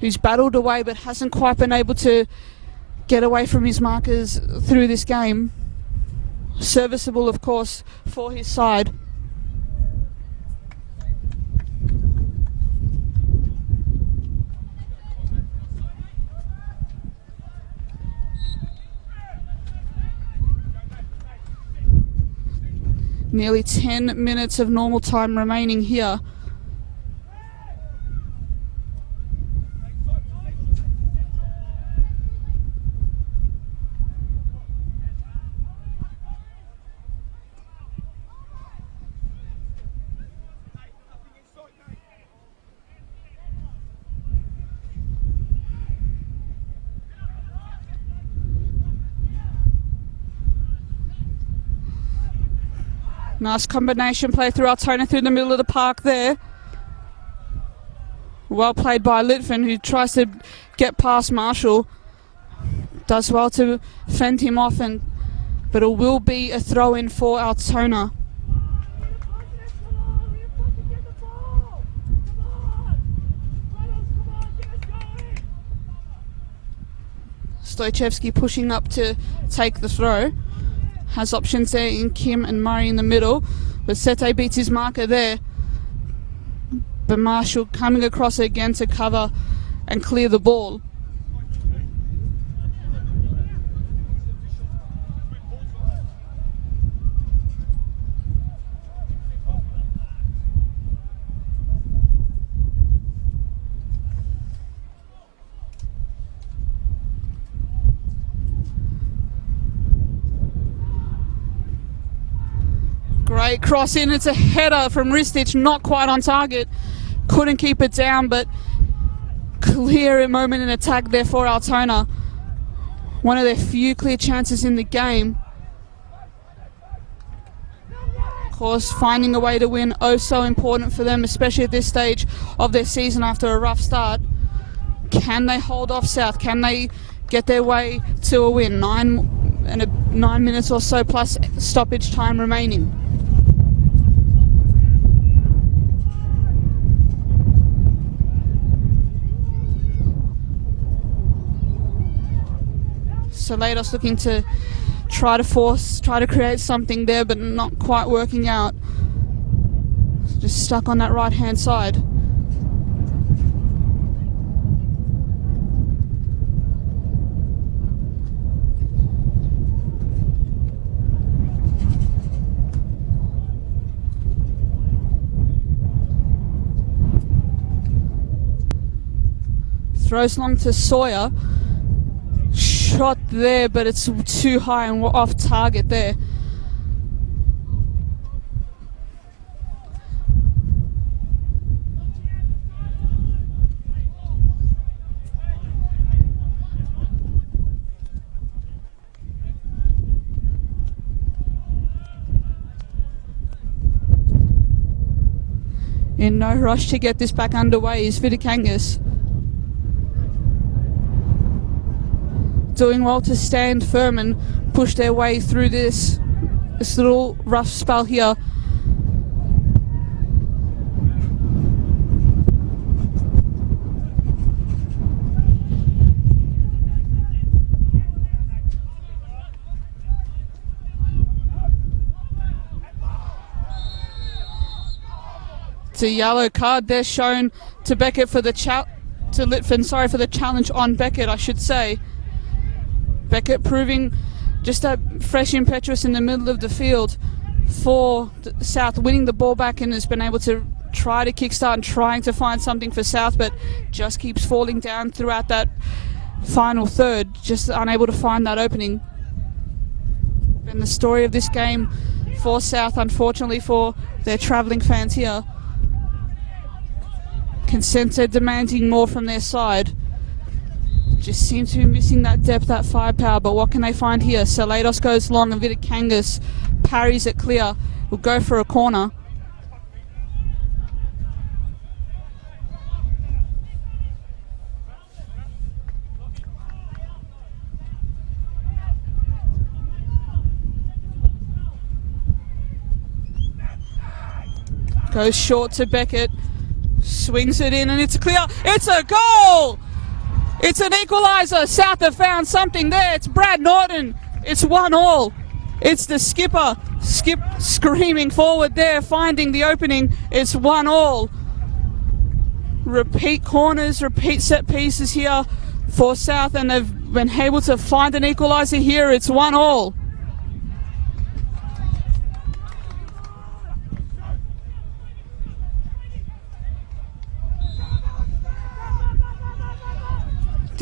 who's battled away but hasn't quite been able to get away from his markers through this game. Serviceable, of course, for his side. Nearly 10 minutes of normal time remaining here. Nice combination play through Altona through the middle of the park there. Well played by Litvin, who tries to get past Marshall. Does well to fend him off, but it will be a throw-in for Altona. Stojchevsky pushing up to take the throw. Has options there in Kim and Murray in the middle, but Sete beats his marker there. But Marshall coming across again to cover and clear the ball. Great cross in, it's a header from Ristic, not quite on target. Couldn't keep it down, but clear moment in attack there for Altona. One of their few clear chances in the game. Of course, finding a way to win, oh so important for them, especially at this stage of their season after a rough start. Can they hold off South? Can they get their way to a win? 9 minutes or so plus stoppage time remaining. So Lados looking to try to create something there, but not quite working out. Just stuck on that right hand side. Throws long to Sawyer. Shot there, but it's too high and off target there. In no rush to get this back underway is Vidakangas. Doing well to stand firm and push their way through this little rough spell here. It's a yellow card there shown to Beckett for the to Litvin, sorry, for the challenge on Beckett, I should say. Beckett proving just a fresh impetuous in the middle of the field for South, winning the ball back, and has been able to try to kickstart and trying to find something for South, but just keeps falling down throughout that final third, just unable to find that opening. And the story of this game for South, unfortunately for their travelling fans here, Consenta demanding more from their side. Just seems to be missing that depth, that firepower, but what can they find here? Salados goes long and Vidakangas parries it clear. Will go for a corner. Goes short to Beckett. Swings it in and it's clear. It's a goal! It's an equaliser. South have found something there. It's Brad Norton. It's 1-1. It's the skipper. Skip screaming forward there, finding the opening. It's 1-1. Repeat corners, repeat set pieces here for South, and they've been able to find an equaliser here. It's 1-1.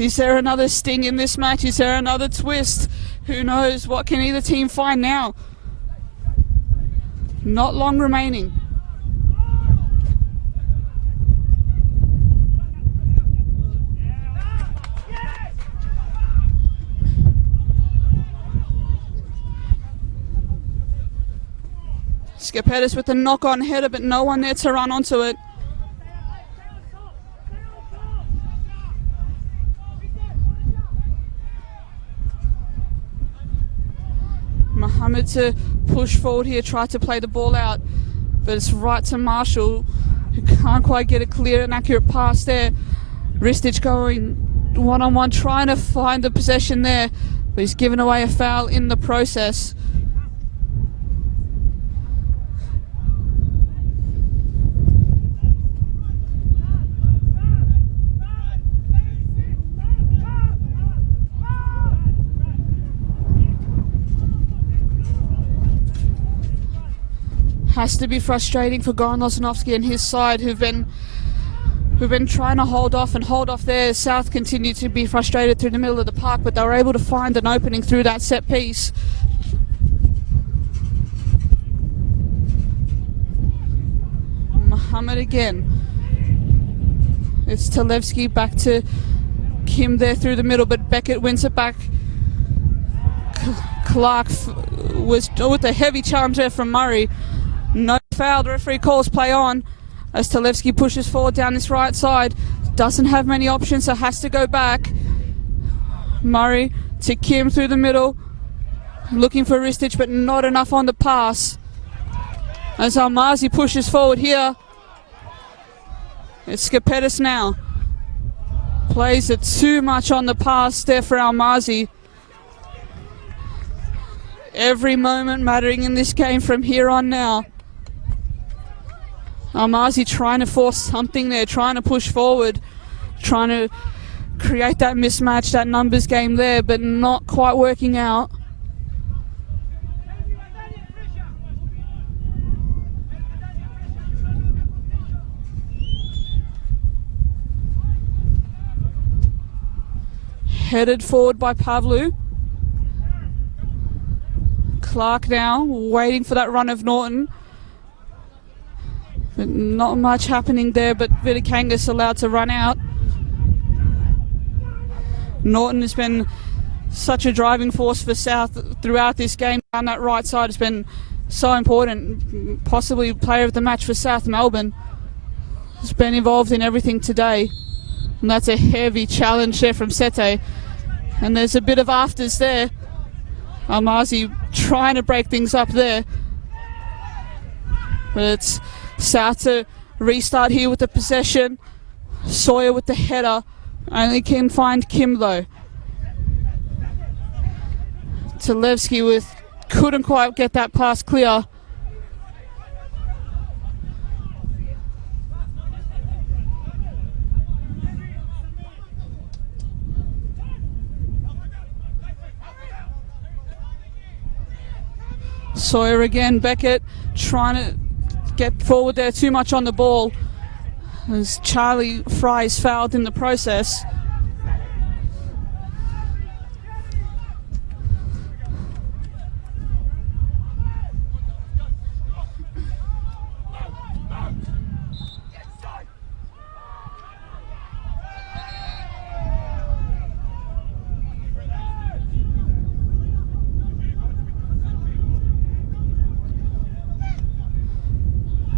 Is there another sting in this match? Is there another twist? Who knows? What can either team find now? Not long remaining. Skipettis with a knock-on header, but no one there to run onto it. Mohammed to push forward here, try to play the ball out, but it's right to Marshall, who can't quite get a clear and accurate pass there. Ristic going one-on-one, trying to find the possession there, but he's given away a foul in the process. Has to be frustrating for Goran Losinovsky and his side, who've been trying to hold off there. South continue to be frustrated through the middle of the park, but they were able to find an opening through that set piece. Mohammed again. It's Talevsky back to Kim there through the middle, but Beckett wins it back. Clark was with a heavy challenge there from Murray. No foul, the referee calls play on as Talevsky pushes forward down this right side. Doesn't have many options, so has to go back. Murray to Kim through the middle, looking for Ristic, but not enough on the pass. As Almazi pushes forward here, it's Skipettis now. Plays it too much on the pass there for Almazi. Every moment mattering in this game from here on now. Almazi trying to force something there, trying to push forward, trying to create that mismatch, that numbers game there, but not quite working out. Headed forward by Pavlu. Clark now, waiting for that run of Norton. But not much happening there, but Vitikangas allowed to run out. Norton has been such a driving force for South throughout this game. Down that right side has been so important. Possibly player of the match for South Melbourne. Has been involved in everything today. And that's a heavy challenge there from Sete. And there's a bit of afters there. Almazi trying to break things up there. But it's South to restart here with the possession. Sawyer with the header. Only can find Kim though. Talevsky couldn't quite get that pass clear. Sawyer again, Beckett trying to get forward there, too much on the ball as Charlie Fry's fouled in the process.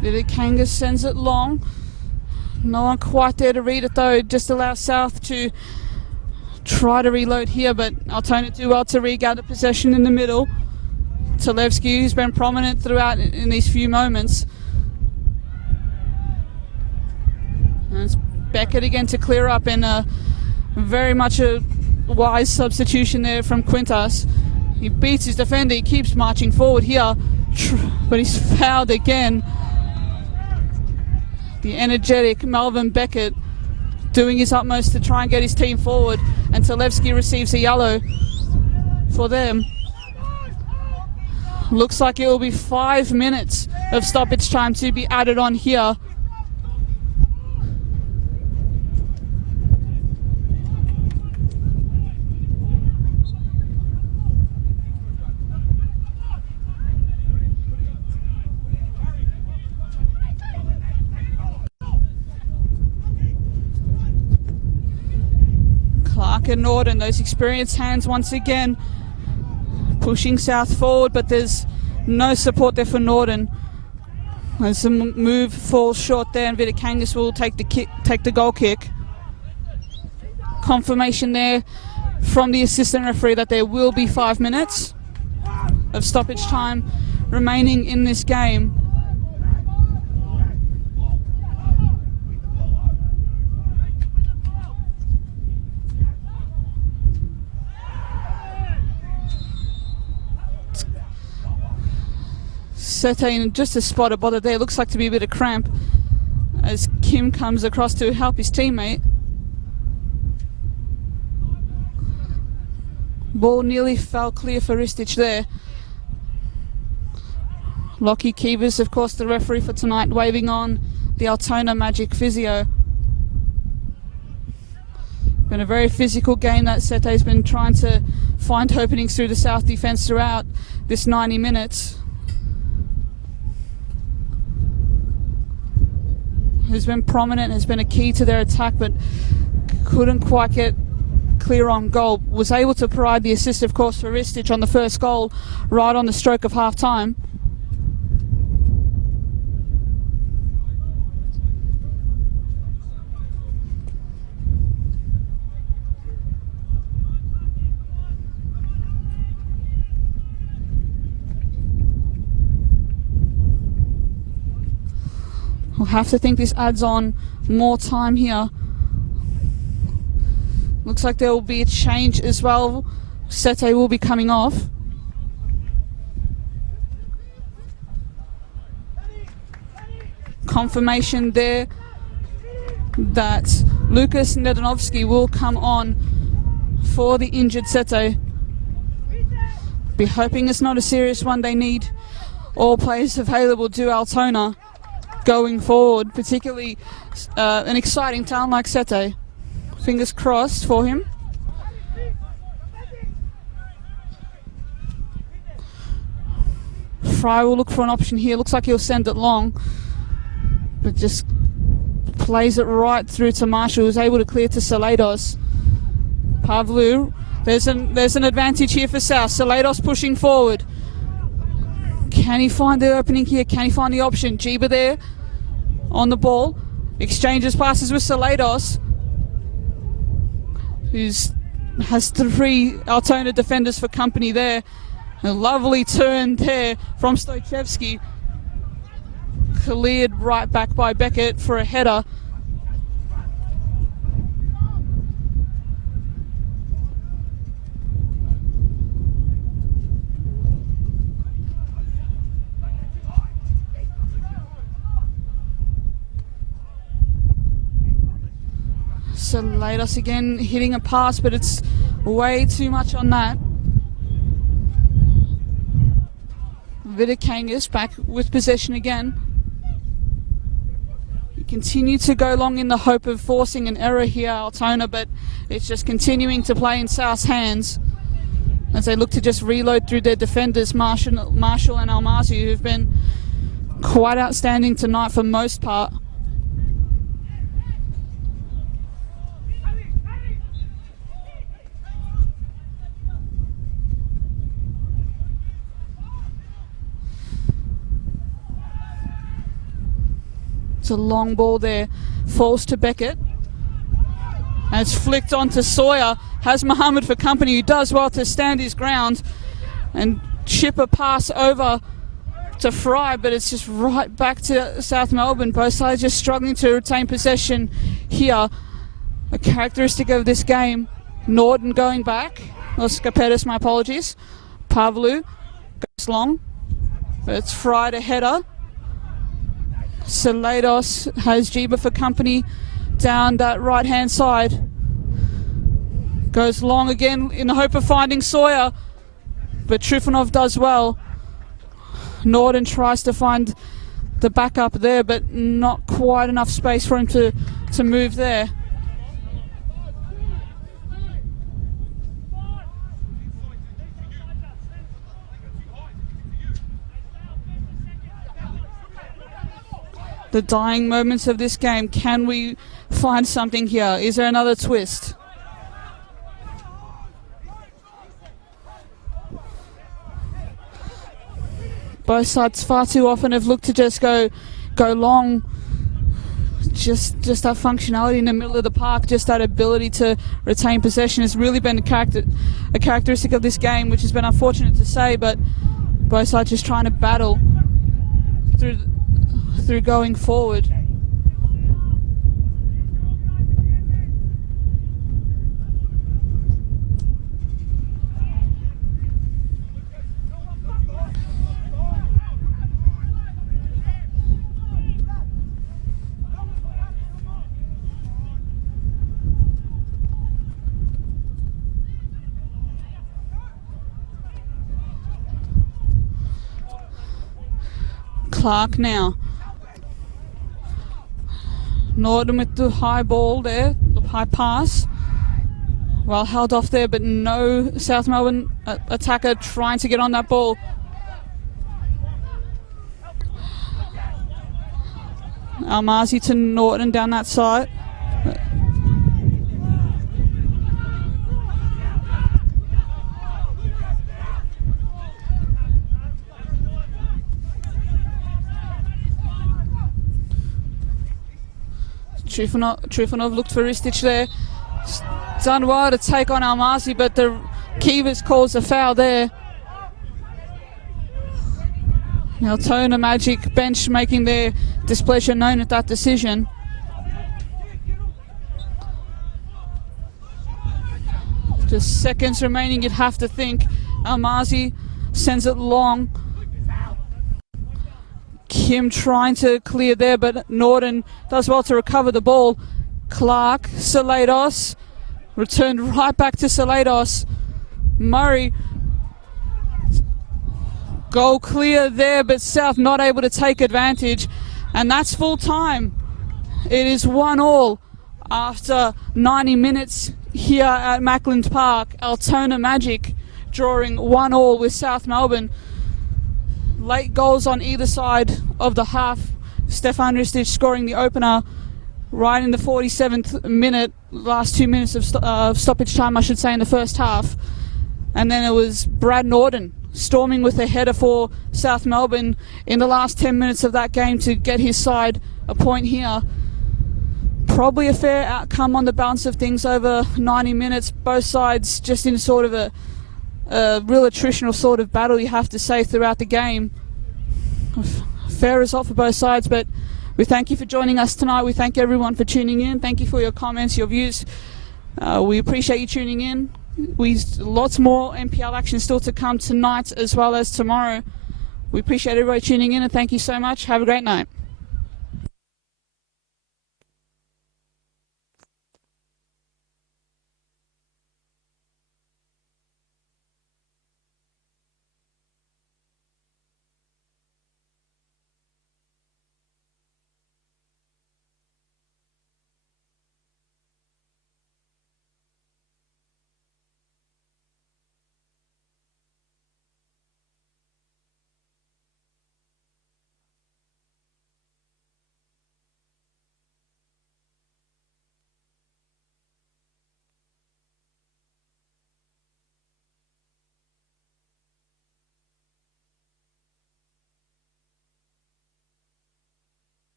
Vitikangas sends it long. No one quite there to read it though. Just allows South to try to reload here, but Altona do well to regather possession in the middle. Talevsky, who's been prominent throughout in these few moments. And it's Beckett again to clear up, and very much a wise substitution there from Quintas. He beats his defender, he keeps marching forward here, but he's fouled again. The energetic Melvin Beckett doing his utmost to try and get his team forward, and Talevsky receives a yellow for them. Looks like it will be 5 minutes of stoppage time to be added on here. mark at Norton. Those experienced hands once again pushing South forward, but there's no support there for Norton. As the move falls short there, and Vidakangas will take the goal kick. Confirmation there from the assistant referee that there will be 5 minutes of stoppage time remaining in this game. Sete in just a spot of bother there. Looks like to be a bit of cramp as Kim comes across to help his teammate. Ball nearly fell clear for Ristich there. Lockie Keevers, of course, the referee for tonight, waving on the Altona Magic physio. Been a very physical game that Sete's been trying to find openings through the South defence throughout this 90 minutes. Has been prominent, has been a key to their attack, but couldn't quite get clear on goal. Was able to provide the assist, of course, for Ristich on the first goal right on the stroke of half time. We'll have to think this adds on more time here. Looks like there will be a change as well. Sete will be coming off. Confirmation there that Lucas Nedanovsky will come on for the injured Sete. Be hoping it's not a serious one. They need all players available to Altona going forward, particularly an exciting talent like Sete. Fingers crossed for him. Fry will look for an option here. Looks like he'll send it long, but just plays it right through to Marshall, who's able to clear to Salados. Pavlu, there's an advantage here for South. Salados pushing forward. Can he find the opening here? Can he find the option? Jeeba there on the ball. Exchanges passes with Salados, who has 3 Altona defenders for company there. A lovely turn there from Stoichevsky. Cleared right back by Beckett for a header. Salados again hitting a pass, but it's way too much on that. Vidakangas back with possession again. You continue to go long in the hope of forcing an error here, Altona, but it's just continuing to play in South's hands as they look to just reload through their defenders, Marshall and Almazi, who've been quite outstanding tonight for most part. A long ball there, falls to Beckett, and it's flicked on to Sawyer. Has Mohammed for company, who does well to stand his ground and chip a pass over to Fry, but it's just right back to South Melbourne. Both sides just struggling to retain possession here. A characteristic of this game. Norton going back, or Skapetis, my apologies. Pavlu goes long, but it's Fry to header. Salados has Jeeba for company down that right hand side. Goes long again in the hope of finding Sawyer, but Trifonov does well. Norton tries to find the backup there, but not quite enough space for him to move there. The dying moments of this game. Can we find something here? Is there another twist? Both sides far too often have looked to just go long. Just that functionality in the middle of the park, just that ability to retain possession has really been a characteristic of this game, which has been unfortunate to say, but both sides just trying to battle through going forward. Clark now. Norton with the high ball there, the high pass. Well held off there, but no South Melbourne attacker trying to get on that ball. Almazi to Norton down that side. Trifonov looked for Ristic there. Done well to take on Almasi, but the Kivas calls a foul there. Altona Magic bench making their displeasure known at that decision. Just seconds remaining, you'd have to think. Almasi sends it long. Kim trying to clear there, but Norton does well to recover the ball. Clark, Salados, returned right back to Salados. Murray, goal clear there, but South not able to take advantage, and that's full time. It is 1-1 after 90 minutes here at Mackland Park. Altona Magic drawing 1-1 with South Melbourne. Late goals on either side of the half. Stefan Ristic scoring the opener right in the 47th minute, last 2 minutes of stoppage time, I should say, in the first half. And then it was Brad Norton storming with a header for South Melbourne in the last 10 minutes of that game to get his side a point here. Probably a fair outcome on the balance of things over 90 minutes. Both sides just in sort of a real attritional sort of battle, you have to say, throughout the game. Fair result for both sides, but we thank you for joining us tonight. We thank everyone for tuning in. Thank you for your comments, your views. We appreciate you tuning in. Lots more NPL action still to come tonight as well as tomorrow. We appreciate everybody tuning in, and thank you so much. Have a great night.